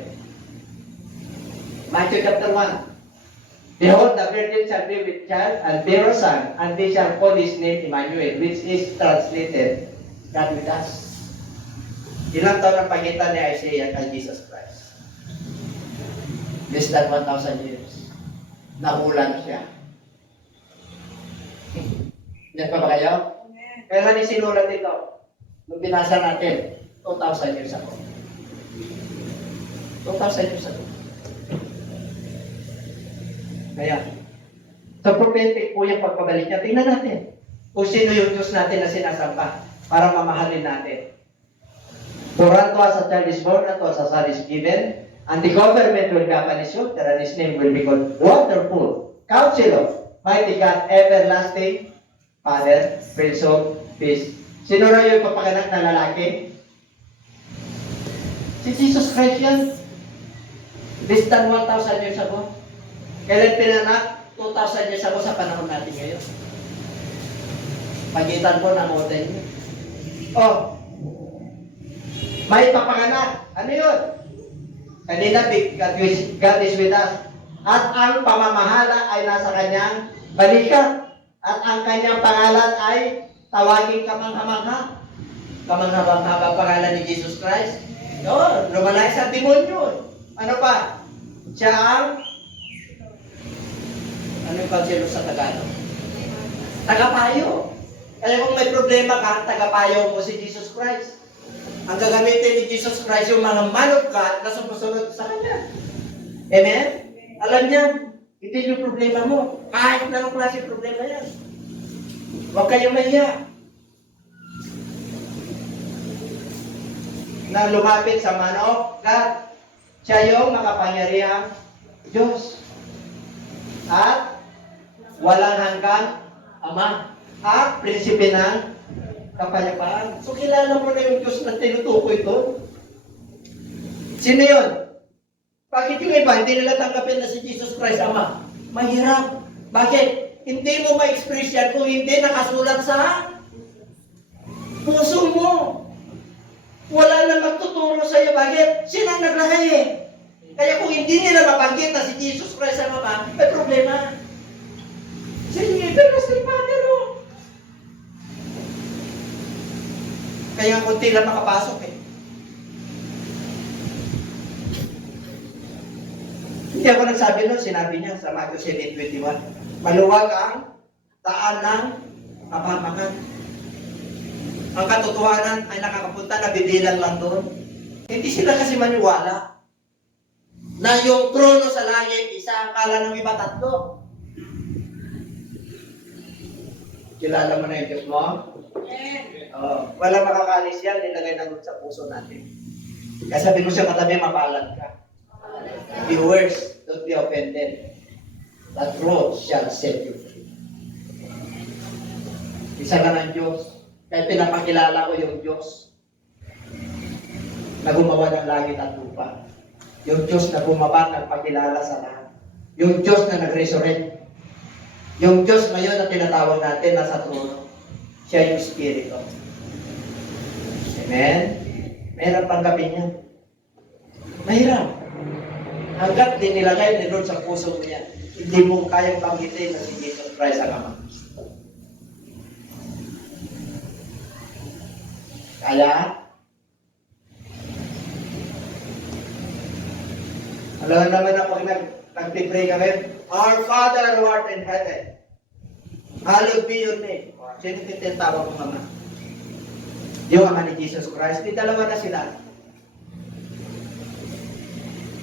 Matthew chapter 1. Behold, the virgin shall be with child and bear a son, and they shall call his name Emmanuel, which is translated, God with us. Ilang taon ang pagitan ni Isaiah kay Jesus Christ? Less than 1,000 years. Nahulan siya. Yan pa ba kayo? Kailan isinulat ito? Nung binasa natin, 2,000 years ago. 2,000 years ago. Kaya, sa prophetic po yung pagpabalik niya, tingnan natin kung sino yung Diyos natin na sinasamba para mamahalin natin. For unto us a child is born, unto us a son is given, and the government will be upon his shoulder, and his name will be called Wonderful, Counselor, Mighty God, Everlasting Father, Prince of Peace. Sino na yung papanganak na lalaki? Si Jesus Christ yan. Less than 1,000 years ago. Kailan pinanak? 2,000 years ago sa panahon natin ngayon. Pagitan po ng model niyo. Oh, may papanganak. Ano yun? Kanina, God is with us. At ang pamamahala ay nasa kanyang balikat. At ang kanyang pangalan ay tawagin kamangha-mangha. Kamangha-mangha ba pangalan ni Jesus Christ? Yun, lumalay sa demonyo. Ano pa? Siya ang ano yung kanselo sa Tagalog? Tagapayo. Kaya kung may problema ka, tagapayo mo si Jesus Christ. Ang gagamitin ni Jesus Christ yung mga man of God na sumusunod sa Kanya. Amen? Alam niya, ito yung problema mo. Kahit na anong klase problema yan. Huwag kayong mahiya. Na lumapit sa man of God. Siya yung makapangyarihang Diyos. At walang hanggang Ama. At prinsipe ng kapayapaan. So kilala mo na yung Diyos na tinutukoy ito. Sino yun? Bakit yung iba hindi nila tanggapin na si Jesus Christ Ama? Mahirap. Bakit? Hindi mo ma-express yan kung hindi nakasulat sa puso mo. Wala na magtuturo sa iyo. Bakit? Sila naglagay eh. Kaya kung hindi nila mabanggit na si Jesus Christ ang Ama, may problema. Sige, pero si Father, oh. Kaya kunti lang makapasok eh. Hindi ako nagsabi nun, sinabi niya sa Matthew 7:21. Maluwag ang daan ng kapamakan. Ang katotohanan ay nakakapunta na bibilang lang doon. Hindi sila kasi maniwala na yung trono sa langit, isa, akala ng iba tatlo. Kilala mo na yung Diyos mo? Wala makakalis yan, nilagay na doon sa puso natin. Kaya sabi mo siya katabi, mapalad ka. Viewers, don't be offended. The truth shall set you free. Isa ka ng Diyos. Kaya pinapakilala ko yung Diyos na gumawa ng langit at lupa. Yung Diyos na bumaba, nagpakilala sa lahat. Yung Diyos na nag-resurrect. Yung Diyos ngayon na tinatawag natin nasa trono. Siya yung Espiritu. Amen? Mahirap tanggapin yan. Mahirap. Hanggat din nilagay ni Lord sa puso mo yan, hindi mo kayang banggitin na si Jesus Christ ang Ama. Kaya, alam naman na pag nag-pray kami, Our Father who art in heaven, hallowed be your name. Sino tinatawag mong Ama? Yung Ama ni Jesus Christ. Di dalawa na sila.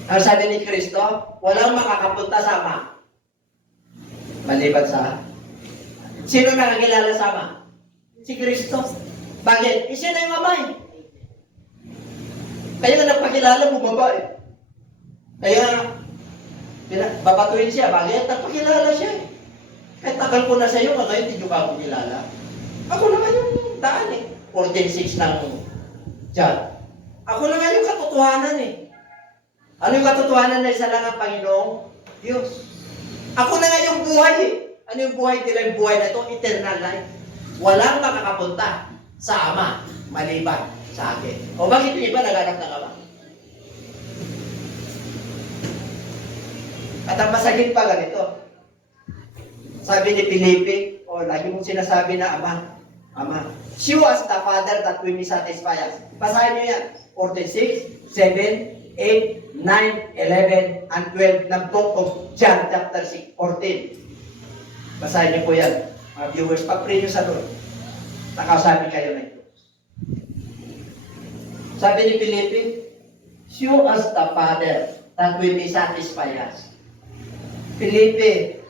Ang sabi ni Kristo, walang makakapunta sa Ama maliban sa Sino nakakilala sa Ama? Si Kristo. Bakit? Siya na yung Ama eh. Kaya nga nagpakilala, bumaba eh. Kaya, babatuin siya. Bakit? Nagpakilala siya eh. Kahit tagal ko na sa iyo, ngayon hindi nyo ka ako kilala. Ako na nga yung daan eh. 14.6 ng John. Ako na nga yung katotohanan eh. Ano yung katotohanan na isa lang ang Panginoong Diyos? Ako na nga yung buhay eh. Ano yung buhay nila? Yung buhay na ito, eternal life. Walang makakapunta sa Ama, maliban sa akin. O bakit yung iba naghanap ng Ama? At ang masagit pa ganito. Sabi ni Filipe, lagi mong sinasabi na Ama, Ama. Show us the Father that we may satisfy us. Basahin niyo yan. 46, 7, 8, 9, 11, and 12 ng book of John, chapter 6, 14. Basahin niyo po yan. Mga viewers, pag-pray niyo sa Lord. Nakasabi kayo na ito. Sabi ni Filipe, show us the Father that we may satisfy us. Filipe,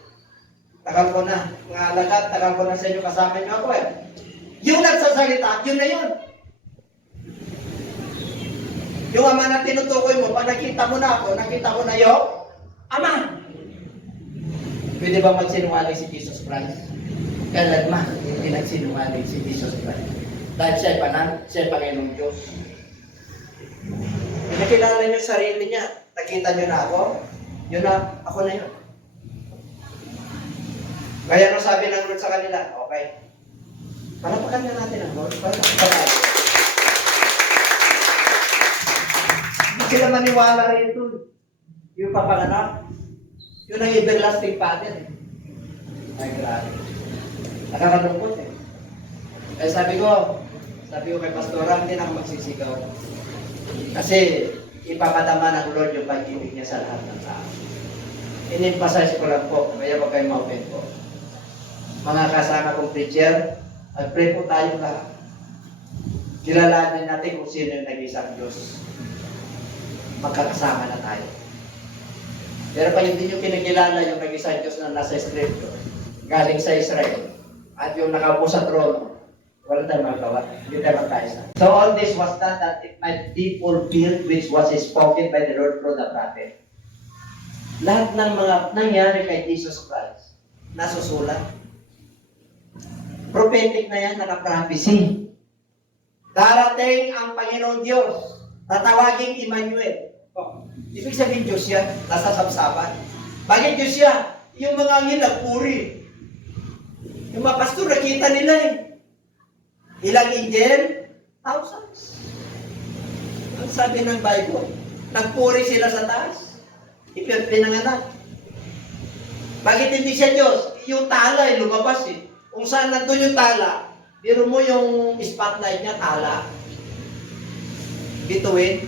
tagal ko na, mga alagad, tagal ko na sa inyo, kasama niyo ako eh. Yung nagsasalita, yun na yun. Yung Ama na tinutukoy mo, pag nakita mo na ako, nakita mo na yung Ama. Pwede ba magsinungaling si Jesus Christ? Kailanman, hindi nagsinungaling si Jesus Christ. Dahil siya Panginoong Diyos. Nakilala niyo sarili niya, nakita niyo na ako, yun na, ako na yun. Kaya nung sabi ng Lord sa kanila, okay, palapakan na natin ang Lord. Palapakan. Hindi sila maniwala rito. Yung papanganak, yun ang everlasting Father. Ay, grabe. Nakakalungkot eh. Kaya sabi ko kay Pastora, hindi na ako magsisigaw. Kasi ipapadama ng Lord yung pag-ibig niya sa lahat ng tao. In-emphasize ko lang po, kaya wag kayo ma-open po. Mga kasama kong preacher, pray po tayo lahat. Kilalanin natin kung sino yung nag-isang Diyos. Magkakasama na tayo. Pero pag hindi nyo kinikilala yung nag-isang Diyos na nasa Scripture, galing sa Israel, at yung nakaupo sa trono, wala tayong magawa. Hindi tayo magkaisa. So all this was done that it might be fulfilled which was spoken by the Lord through the prophet. Lahat ng mga nangyari kay Jesus Christ, nasusulat. Prophetic na yan, naka-prophecy. Darating ang Panginoon Diyos, tatawaging Emmanuel. Ibig sabihin Diyos yan, nasa sabsaban. Bakit Diyos yan? Yung mga angel nagpuri. Yung mga pastor, nakita nila eh. Ilang angel? Thousands. Ang sabi ng Bible, nagpuri sila sa taas. Ipinanganak. Bakit hindi siya Diyos? Yung tala ay lumabas eh. Kung saan nandun yung tala, biro mo yung spotlight niya, tala. Bituin.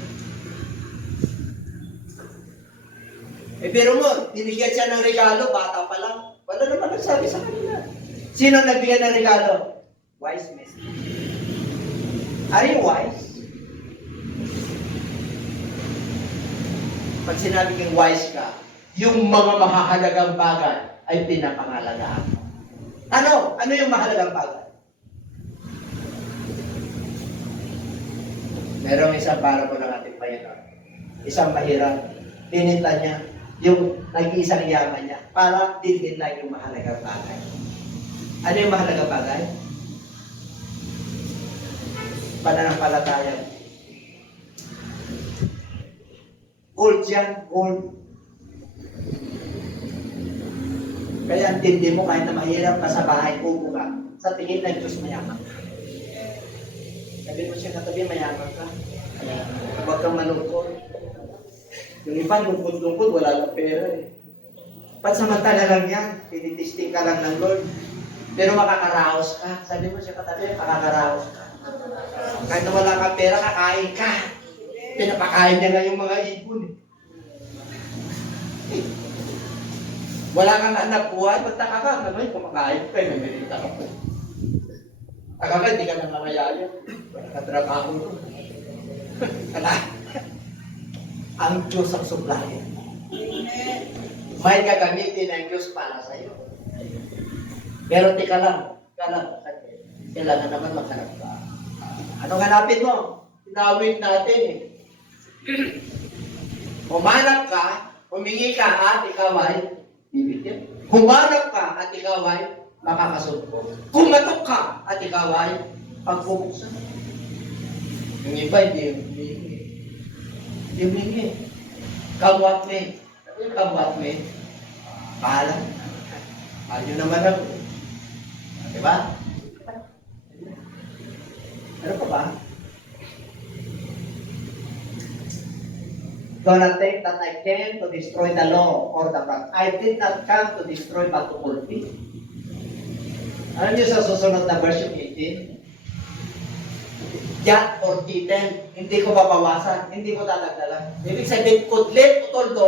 Biro mo, binigyan siya ng regalo, bata pa lang. Wala naman nagsabi sa kanila. Sino nagbigay ng regalo? Wise men. Are you wise? Pag sinabi kang wise ka, yung mga mahahalagang bagay ay pinapangalagaan. Ano? Ano yung mahalagang bagay? Merong isang parable ng ating Panginoon. Isang mahirap. Pinita niya yung nag-iisang yaman niya para bilhin lang yung mahalagang bagay. Ano yung mahalagang bagay? Pananampalataya. Gold yan, gold. Kaya antindi mo kahit na mahirap ka sa bahay, upo ka. Sa tingin ng Diyos mayaman. Sabi mo siya katabi, mayaman ka. Huwag kang malungkot. Yung iba, lungkot-lungkot, wala lang pera eh. Pansamantala lang yan, tinitisting ka lang ng Lord. Pero makakaraos ka. Sabi mo siya katabi, makakaraos ka. Kahit na wala kang pera, kakain ka. Pinapakain niya nga yung mga ibon eh. Wala kang anak buhay, magtaka ka. Naman, kumakain ka, may merita ka po. Taka ka, hindi ka nang mamayaya. Katrabaho mo. Ang Diyos ang supplyan. May gagamitin ang Diyos para sa iyo. Pero teka lang, kasi kailangan naman maghanap ka. Anong hanapin mo? Tinawid natin eh. Humanap ka, humingi ka at ikaw ay bibigyan. Humanap ka at ikaw ay makakasumpong. Kumatok ka at ikaw ay pagpupuksan. Yung iba hindi humingi. Hindi humingi. Come what may. Come what may. Bahala. Ayaw naman ako. Diba? Ano pa ba? Do not think that I came to destroy the law or the prophets. I did not come to destroy but to fulfill. Ano niyo sa susunod na verse 18? Jot or titan, hindi ko babawasan, hindi ko tatagdalan. Ibig sabihin, kudlit o toldo,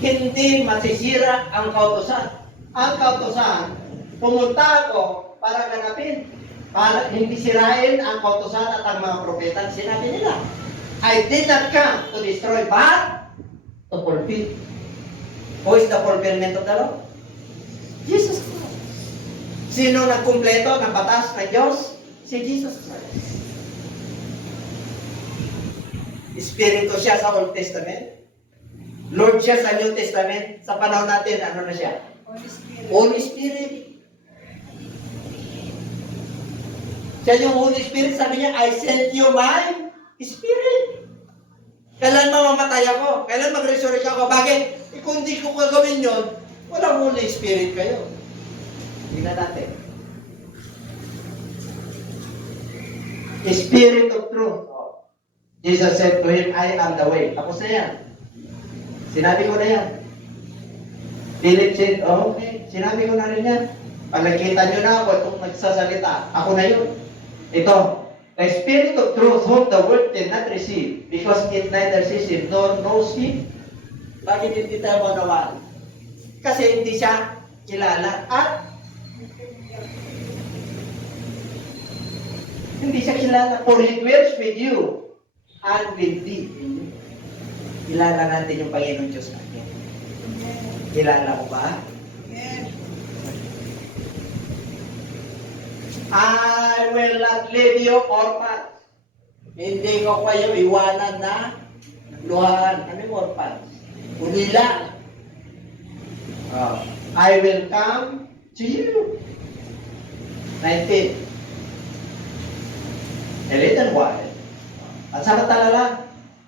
hindi masisira ang kautusan. Ang kautusan, pumunta ako para ganapin. Para hindi sirain ang kautusan at ang mga propeta. Sinabi nila, I did not come to destroy, but to fulfill. Who is the fulfillment of the law? Jesus Christ. Sino nagkumpleto ng batas ng Diyos? Si Jesus Christ. Espiritu siya sa Old Testament. Lord siya sa New Testament. Sa panahon natin, ano na siya? Holy Spirit. Siya yung Holy Spirit, sabi niya, I sent you my Spirit. Kailan mamamatay ako? Kailan mag-resurrect ako? Bakit? Kung hindi ko gagawin yun, walang Holy Spirit kayo. Tingnan natin. The Spirit of Truth. Jesus said to him, I am the way. Tapos na yan. Sinabi ko na yan. Philip said, oh, okay. Sinabi ko na rin yan. Pag nakita nyo na ako itong nagsasalita, ako na yun. Ito, the Spirit of Truth whom the world cannot receive because it neither sees him nor knows him. Bakit hindi tayo manawan? Kasi hindi siya kilala at hindi siya kilala. For he dwells with you and will be in you. Kilala natin yung Panginoon Diyos natin. Kilala mo ba? I will not leave you orphans. Hindi ko kayo iwanan na luhaan. Ano yung orphans? Ulila. I will come to you. 19. A little while. At samantala lang,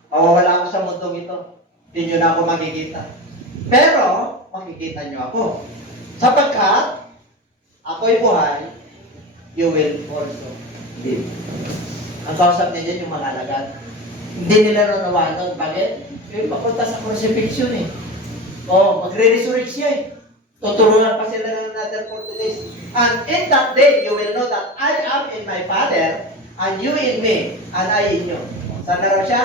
mawawala ako sa mundong ito. Hindi nyo na ako makikita. Pero, makikita nyo ako. Sapagkat, ako'y buhay, you will also live. Ang kausap niya dyan yung mga alagad. Hindi nila nanawanan. Bakit? Papunta sa crucifixion eh. Magre-resurrect siya eh. Tuturuan pa sila ng another 40 days. And in that day, you will know that I am in my Father, and you in me, and I in you. Saan na raw siya?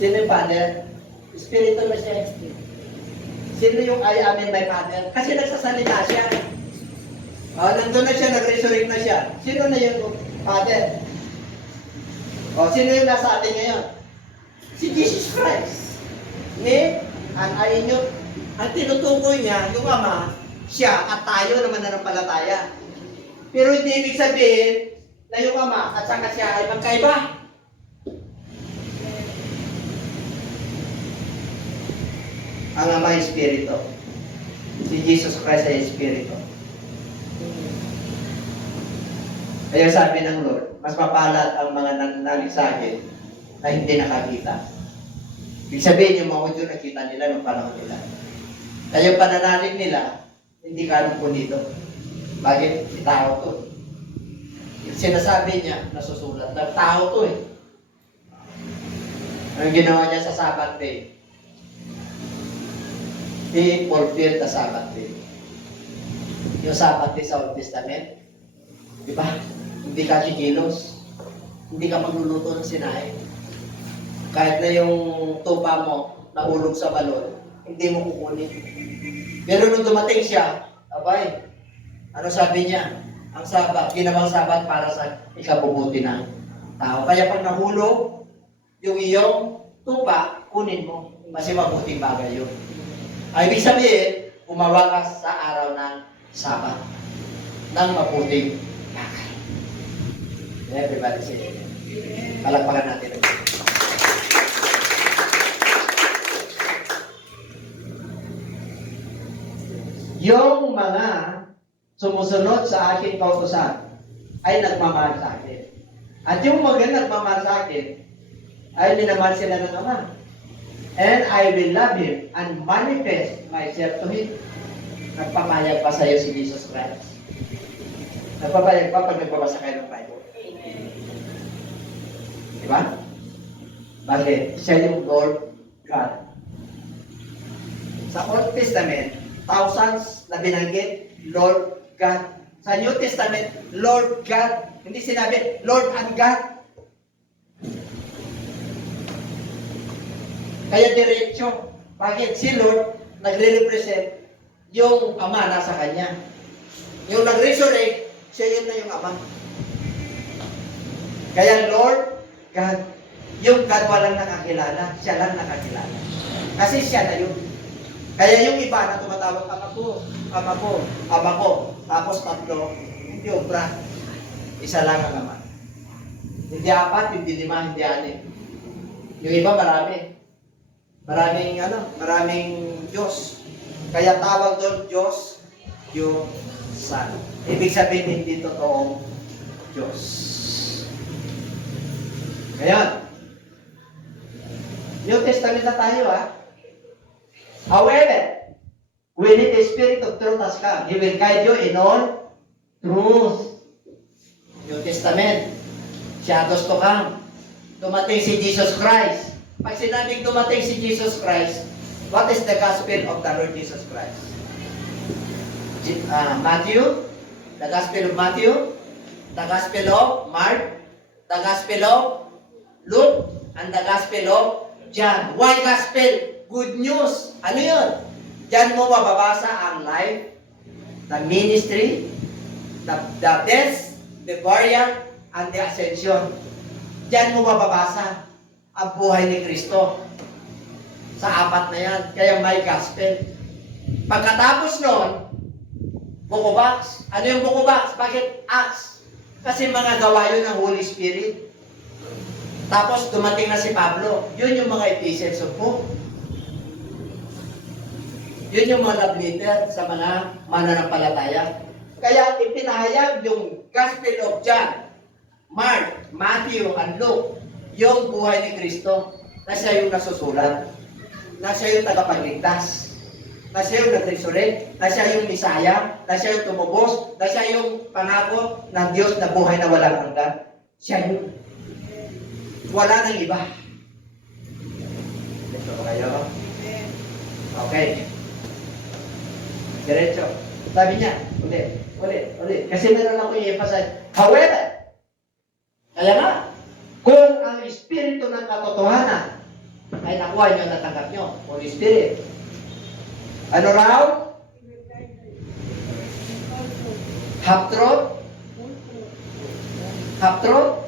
Sino yung Father? Espiritu na siya. Sino yung I am in my Father? Kasi nagsasalita siya. Nandun na siya, nag-resurrect na siya. Sino na yung Father? Sino yung nasa atin ngayon? Si Jesus Christ. Me, and I in you. Ang tinutukoy niya, yung Ama, siya at tayo naman nanampalataya. Pero hindi ibig sabihin na yung Ama at saka siya ay magkaiba. Ang Ama ay Espiritu. Si Jesus Christ ay Espiritu. Kaya sabi ng Lord, mas mapalad ang mga nananalig sa akin na hindi nakakita. Ibig sabihin, yung mga Hudyo nakita nila nung panahon nila. Kaya yung pananalig nila, hindi ka po dito. Bakit? Si tao to. Yung sinasabi niya, nasusulat. Tao to eh. Ang ginawa niya sa Sabbath day, he fulfilled the Sabbath day. Yung Sabbath day sa Old Testament, di ba? Hindi ka kikilos. Hindi ka magluluto ng sinain. Kahit na yung tupa mo nahulog sa balon, hindi mo kukunin. Pero nung dumating siya, abay, ano sabi niya? Ang Sabat, ginawang Sabat para sa ikabubuti ng tao. Kaya pag nahulog yung iyong tupa, kunin mo. Kasi mabuting bagay yun. Ay, ibig sabihin, umawa ka sa araw ng Sabat ng mabuting lakay. Everybody say amen. Palagpakan natin. Yung mga sumusunod sa aking kautusan ay nagmamahal sa akin. At yung mga nagmamahal sa akin ay minamahal sila ng Ama. And I will love him and manifest myself to him. Nagpapayag pa sa iyo si Jesus Christ. Nagpapayag pa pag nagbabasa kayo ng Bible. Diba? Bakit? Siya yung Lord God. Sa Old Testament, thousands na binanggit, Lord God. Sa New Testament, Lord God. Hindi sinabi, Lord and God. Kaya diretso. Bakit? Si Lord nagre-represent yung Ama nasa Kanya. Yung nag-resurrect, siya yun na yung Ama. Kaya Lord God. Yung God walang nakakilala, siya lang nakakilala. Kasi siya na yun. Kaya yung iba na tumatawag, Ama ko, Ama ko, Ama ko, tapos tatlo, hindi obra. Isa lang ang Ama. Hindi apat, hindi lima, hindi anim. Yung iba marami. Maraming Diyos. Kaya tawag doon Diyos, yung Son. Ibig sabihin, hindi totoong Diyos. Ngayon, New Testament na tayo, However, when the Spirit of truth has come, He will guide you in all truth. New Testament, shadows to come. Dumating si Jesus Christ. Pag sinabing dumating si Jesus Christ, what is the gospel of the Lord Jesus Christ? Matthew, the gospel of Matthew, the gospel of Mark, the gospel of Luke, and the gospel of John. Why gospel? Good news. Ano yun? Diyan mo mababasa ang life, the ministry, the death, the burial, and the ascension. Diyan mo mababasa ang buhay ni Kristo. Sa apat na yan. Kaya may gospel. Pagkatapos nun, Book of Acts. Ano yung Book of Acts? Bakit Acts? Kasi mga gawa yun ng Holy Spirit. Tapos dumating na si Pablo. Yun yung mga epistles of Paul. Yun yung mga love letter sa mga mananampalataya. Kaya ipinahayag yung Gospel of John, Mark, Matthew, and Luke, yung buhay ni Kristo, na siya yung nasusulat, na siya yung tagapagligtas, na siya yung nag-resurrect, na siya yung Misaya, na siya yung tumubos, na siya yung pangako ng Diyos na buhay na walang hanggan. Siya yun. Wala nang iba. Ito ba kayo? Okay. Diretso. Sabi niya, ulit. Kasi meron ako i-emphasize. However, kaya nga, kung ang Espiritu ng katotohanan ay nakuha nyo, natanggap nyo, Holy Spirit. Ano raw? Half-truth? Half-truth?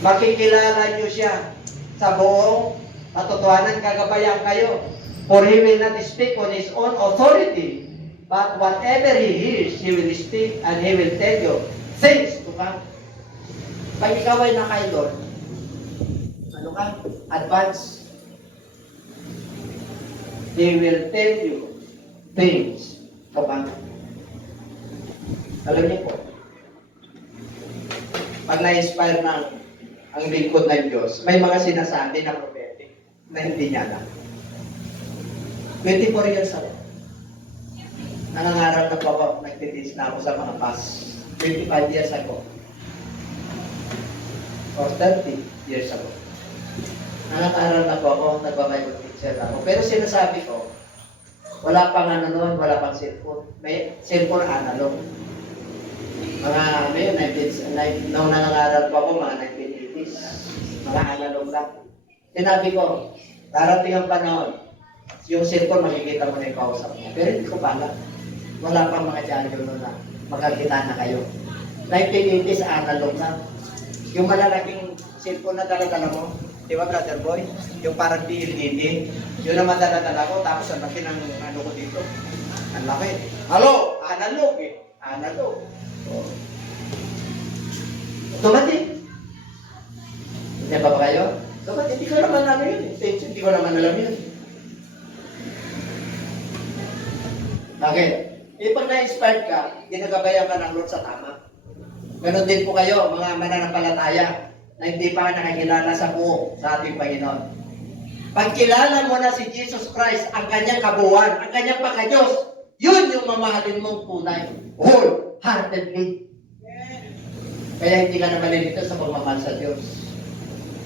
Makikilala nyo siya sa buong katotohanan, kagabayan kayo. For he will not speak on his own authority, but whatever he hears, he will speak and he will tell you things to come. Pag ikaw ay nakay Lord, ano ka? Advance. He will tell you things to come. Alam niyo po, pag na-inspire ng ang lingkod ng Diyos, may mga sinasabi na prophetic na hindi niya alam. 24 years ago, nangangarap na po ako, nagtitis na ako sa mga past 25 years ago. Or 30 years ago. Nangangarap na po ako, nagbabible teacher ako. Pero sinasabi ko, wala pang ano noon, wala pang cellphone. May cellphone analog. Mga, ngayon, nung nangangarap po ako, mga 1980s, mga analog lang. Sinabi ko, darating ang panahon, yung cellphone, makikita mo na yung kausap niya. Pero hindi ko pala. Wala pang mga dyan yun na magkakita na kayo. 1980s, analog lang. Yung malalaking cellphone na dala-dala mo, Di ba, Brother Boy? Yung parang PLDT. Yun naman dala-dala ko, tapos ang laki ng ano ko dito. Ang laki. Halo, analog eh. Analog. Oh. Automatic. Hindi ba kayo? Automatic. Hindi ko naman ano yun. Hindi ko naman alam yun. Bakit? Pag na-inspired ka, ginagabayan ka ng Lord sa tama. Ganon din po kayo, mga mananampalataya, na hindi pa nakakilala sa buo sa ating Panginoon. Pagkilala mo na si Jesus Christ, ang kanyang kabuuan, ang kanyang pagka-Diyos, yun yung mamahalin mong tunay. Wholeheartedly. Kaya hindi ka na malilito sa pagmamahal sa Diyos.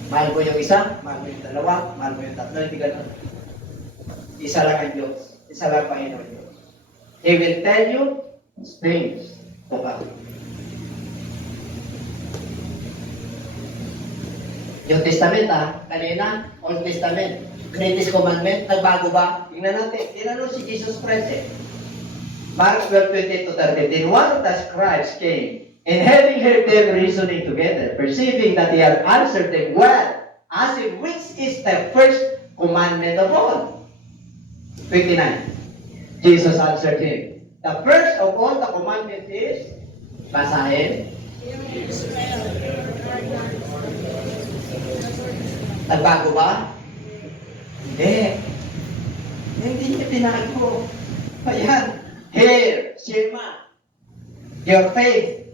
Mahal mo yung isa, mahal mo yung dalawa, mahal mo yung tatlo, hindi ganon. Isa lang ang Diyos. Isa lang ang Panginoon Diyos. He will tell you things to come. Yung Testament kanina, Old Testament, Greatest Commandment, nagbago ba? Tingnan natin, tinanong si Jesus Christ Mark 12:20-30. Then one of the scribes came, and having heard them reasoning together, perceiving that they had answered them well, asked him, which is the first commandment of all? 29. Jesus answered him, the first of all the commandments is, basahin. Nagbago ba? Hindi. Hindi niya binago. Ayan. Hear, Shema, your faith.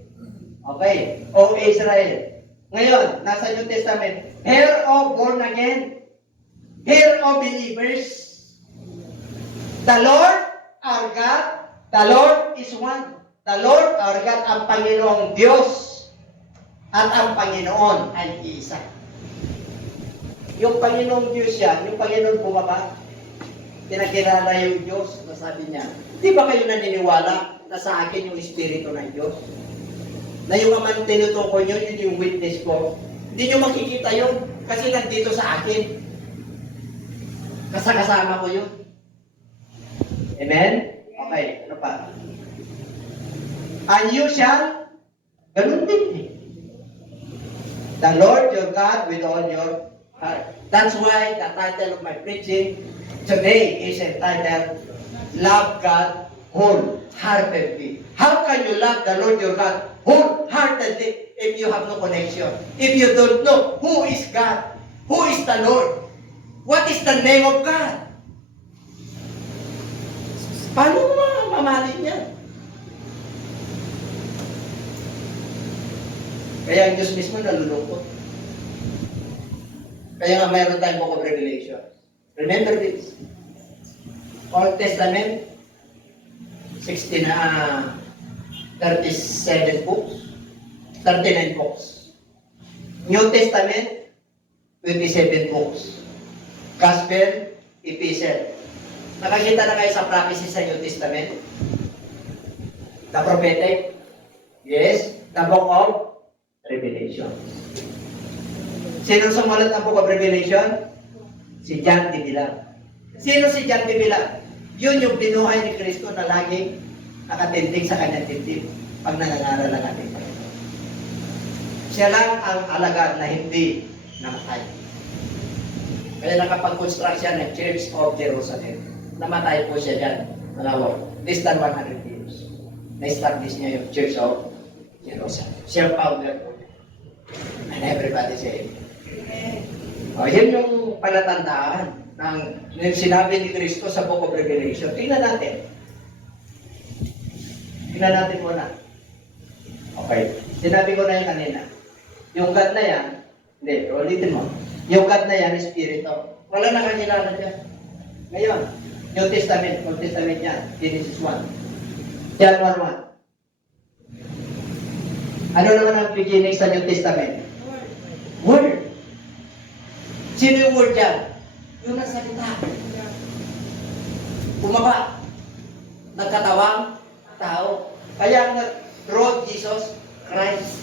Okay. O Israel. Ngayon, nasa New Testament, hear, O born again. Hear, O believers. The Lord, our God, the Lord is one. The Lord, our God, ang Panginoong Diyos. At ang Panginoon ay isa. Yung Panginoong Diyos yan, yung Panginoon bumaba, pinagkilala yung Diyos, nasabi niya, di ba kayo naniniwala na sa akin yung Espiritu ng Diyos? Na yung amang tinutukoy nyo, yun yung witness ko. Hindi nyo makikita yun, kasi nandito sa akin. Kasama ko yun. Amen? Okay, ano pa? And you shall, ganun din eh. The Lord your God with all your heart. That's why the title of my preaching today is entitled, Love God Wholeheartedly. How can you love the Lord your God wholeheartedly if you have no connection? If you don't know who is God, who is the Lord, what is the name of God? Paano mo mamahalin niya? Kaya ang Diyos mismo nalulungkot. Kaya nga mayroon tayong Book of Revelation. Remember this. Old Testament, 37 books, 39 books. New Testament, 27 books. Gospel, Epistle. Nakakita na kayo sa prophecy sa New Testament? The prophetic? Yes. The Book of Revelation. Sino sumulat ng Book of Revelation? Si John de Villa. Sino si John de Villa? Yun yung binuhay ni Kristo na laging nakatindig sa kanyang dibdib pag nangangaral ng ating Panginoon. Siya lang ang alagad na hindi namatay. Kaya nakapag-construct siya ng Church of Jerusalem. Namatay po siya dyan. Malawag. Less than 100 years. Na-establish niya yung Church of Jerusalem. Siya founder po. And everybody say, yun yung palatandaan ng sinabi ni Kristo sa Book of Revelation. Tingnan natin. Tingnan natin muna. Okay. Sinabi ko na yun kanina. Yung God na yan, hindi, ulitin mo. Yung God na yan, Espiritu. Wala na kakilala dyan. Ngayon, New Testament, Old Testament yan, Genesis 1. John 1:1. Ano naman ang beginning sa New Testament? Word. Sino yung word dyan? Yung nagsalita. Bumaba. Nagkatawang tao. Kaya nag-wrote Jesus Christ.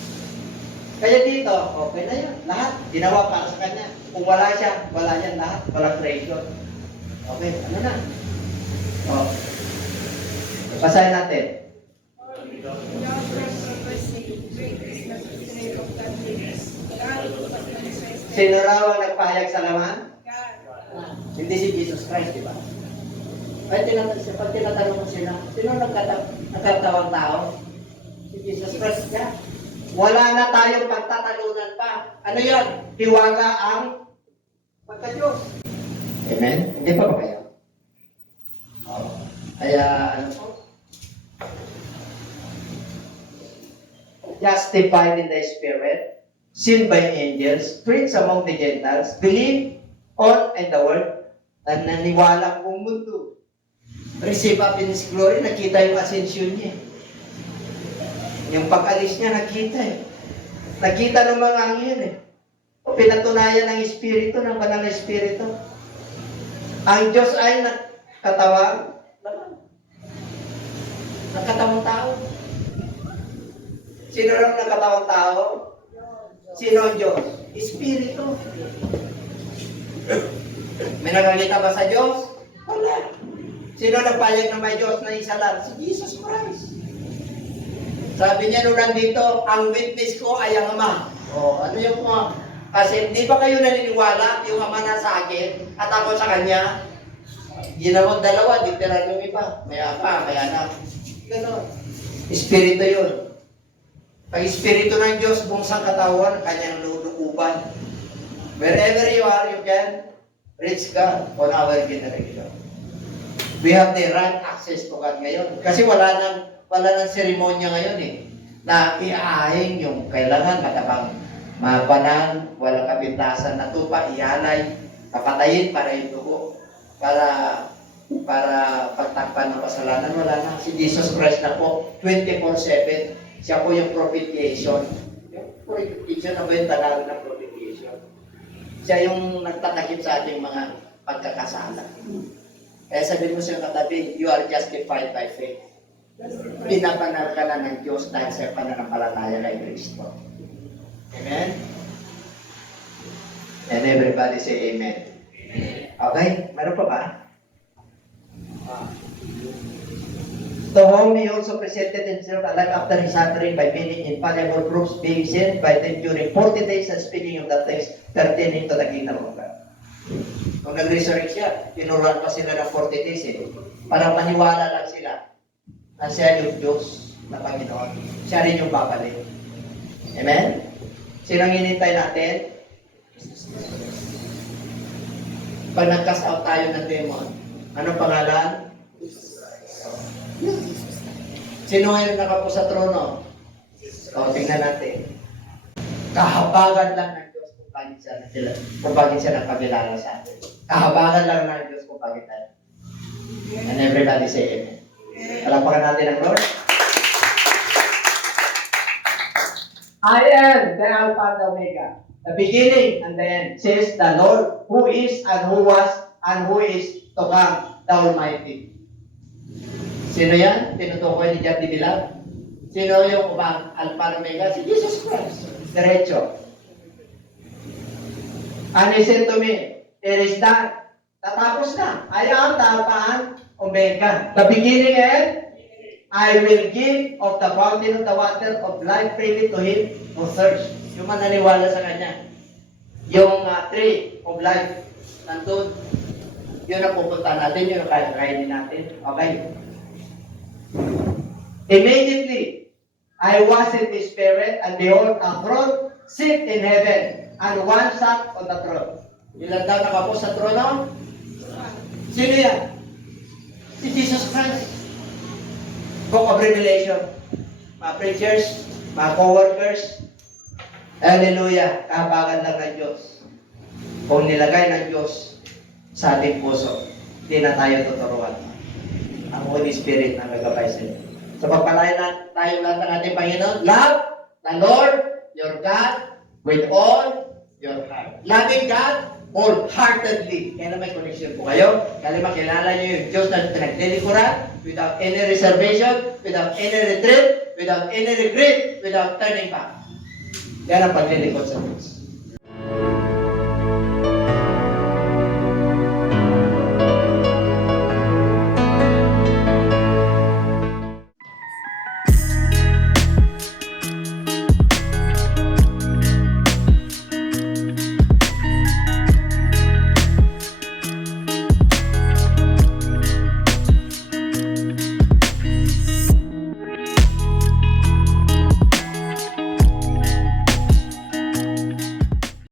Kaya dito, okay na yan. Lahat, ginawa para sa Kanya. Kung wala siya, wala yan lahat. Walang creation. Okay, ano na? Basahin natin. Sino raw ang nagpahayag sa laman? Hindi si Jesus Christ, di ba? Pag tinatanong mo sila, sino nagkatawang tao? Si Jesus Christ ka. Wala na tayong pagtatalunan pa. Ano yan? Hiwaga ang pagka-Diyos. Amen? Hindi pa ba kayo? Kaya, ano po? Justified in the Spirit, seen by angels, preached among the Gentiles, believe on in the Word, at naniwala kong mundo. Receive up in His glory, nakita yung ascension niya. Yung pag-alis niya, nakita eh. Nakita ng mga anghel eh. O pinatunayan ng Espiritu, ng banal na Espiritu. Ang Diyos ay nakatawang nakatawang tao. Sino lang nakatawang tao? Sino ang Diyos? Espiritu. May nakakita ba sa Diyos? Wala. Sino nagpayag na may Diyos na isa lang? Si Jesus Christ. Sabi niya nung nandito, ang witness ko ay ang Ama. Ano yung mga? Kasi di ba kayo naniniwala yung Ama na sa akin at ako sa Kanya? Ginawang dalawa, diktiran yung iba. May Ama, may Anak. Ganon. Espiritu yun. Pag Espiritu ng Diyos, buong sang katawan, Kanyang lulukuban. Wherever you are, you can reach God on our generation. We have the right access to God ngayon. Kasi wala nang seremonya ngayon eh. Na iahing yung kailangan matabang mabanan, walang kapintasan na tupa, ihalay, papatayin para yung dugo. Para pagtakpan ng kasalanan, wala na. Si Jesus Christ na po, 24/7. Siya po yung propitiation. Yung propitiation, ano ba yung Tagalog ng propitiation? Siya yung nagtatakip sa ating mga pagkakasala. Kaya sabihin mo siya katabi, you are justified by faith. Pinapanal ka na ng Diyos dahil sa pananampalataya kay Kristo. Amen? And everybody say amen. Okay? Meron pa ba? To whom he also presented himself alive after his suffering by many infallible proofs being sent by them during 40 days and speaking of the things pertaining to the kingdom of God. Nung nag-resurrect siya, tinuruan pa sila ng 40 days eh. Para maniwala lang sila na siya yung Diyos na Panginoon. Siya rin yung babalik. Amen? Sino ang hinintay natin? Pag nag-cast out tayo ng demon, anong pangalan? Sino ngayon nakapo sa trono? Tingnan natin. Kahabagan lang ng Diyos kung bakit siya nagpagilala sa atin. Kahabagan lang ng Diyos kung bakit tayo. And everybody say amen. Palapakan natin ang Lord. I am the Alpha and the Omega, the beginning and the end, says the Lord, who is and who was and who is to come, the Almighty. Sino yan? Tinutukoy ni John D. Bilal. Sino yung Alpha and Omega? Si Jesus Christ. Diretso. And he said to me, it is done. Tatapos na. I am the Alpha and Omega, the beginning and I will give of the fountain of the water of life freely to him who thirsts. Yung mananiwala sa Kanya. Yung tree of life, nandun. Yun ang pupunta natin, yun ang kakainin natin. Okay? Immediately, I was in the Spirit, and behold, a throne sit in heaven, and one sat on the throne. Ilan daw nakapo sa trono? Sino yan? Si Jesus Christ. Book of Revelation. Mga preachers, mga co-workers, hallelujah, kahabagan lang ng Diyos. Kung nilagay ng Diyos sa ating puso, hindi na tayo tuturuan. Ang Holy Spirit na nagabay sa inyo. So pagpalayan na tayo lahat ng ating Panginoon, love the Lord, your God, with all your heart. Loving God, wholeheartedly. Kaya na may connection po kayo. Kaya makilala niyo yung Diyos na pinaglilikuran without any reservation, without any retreat, without any regret, without turning back. Yan ang paglilingkod sa Diyos.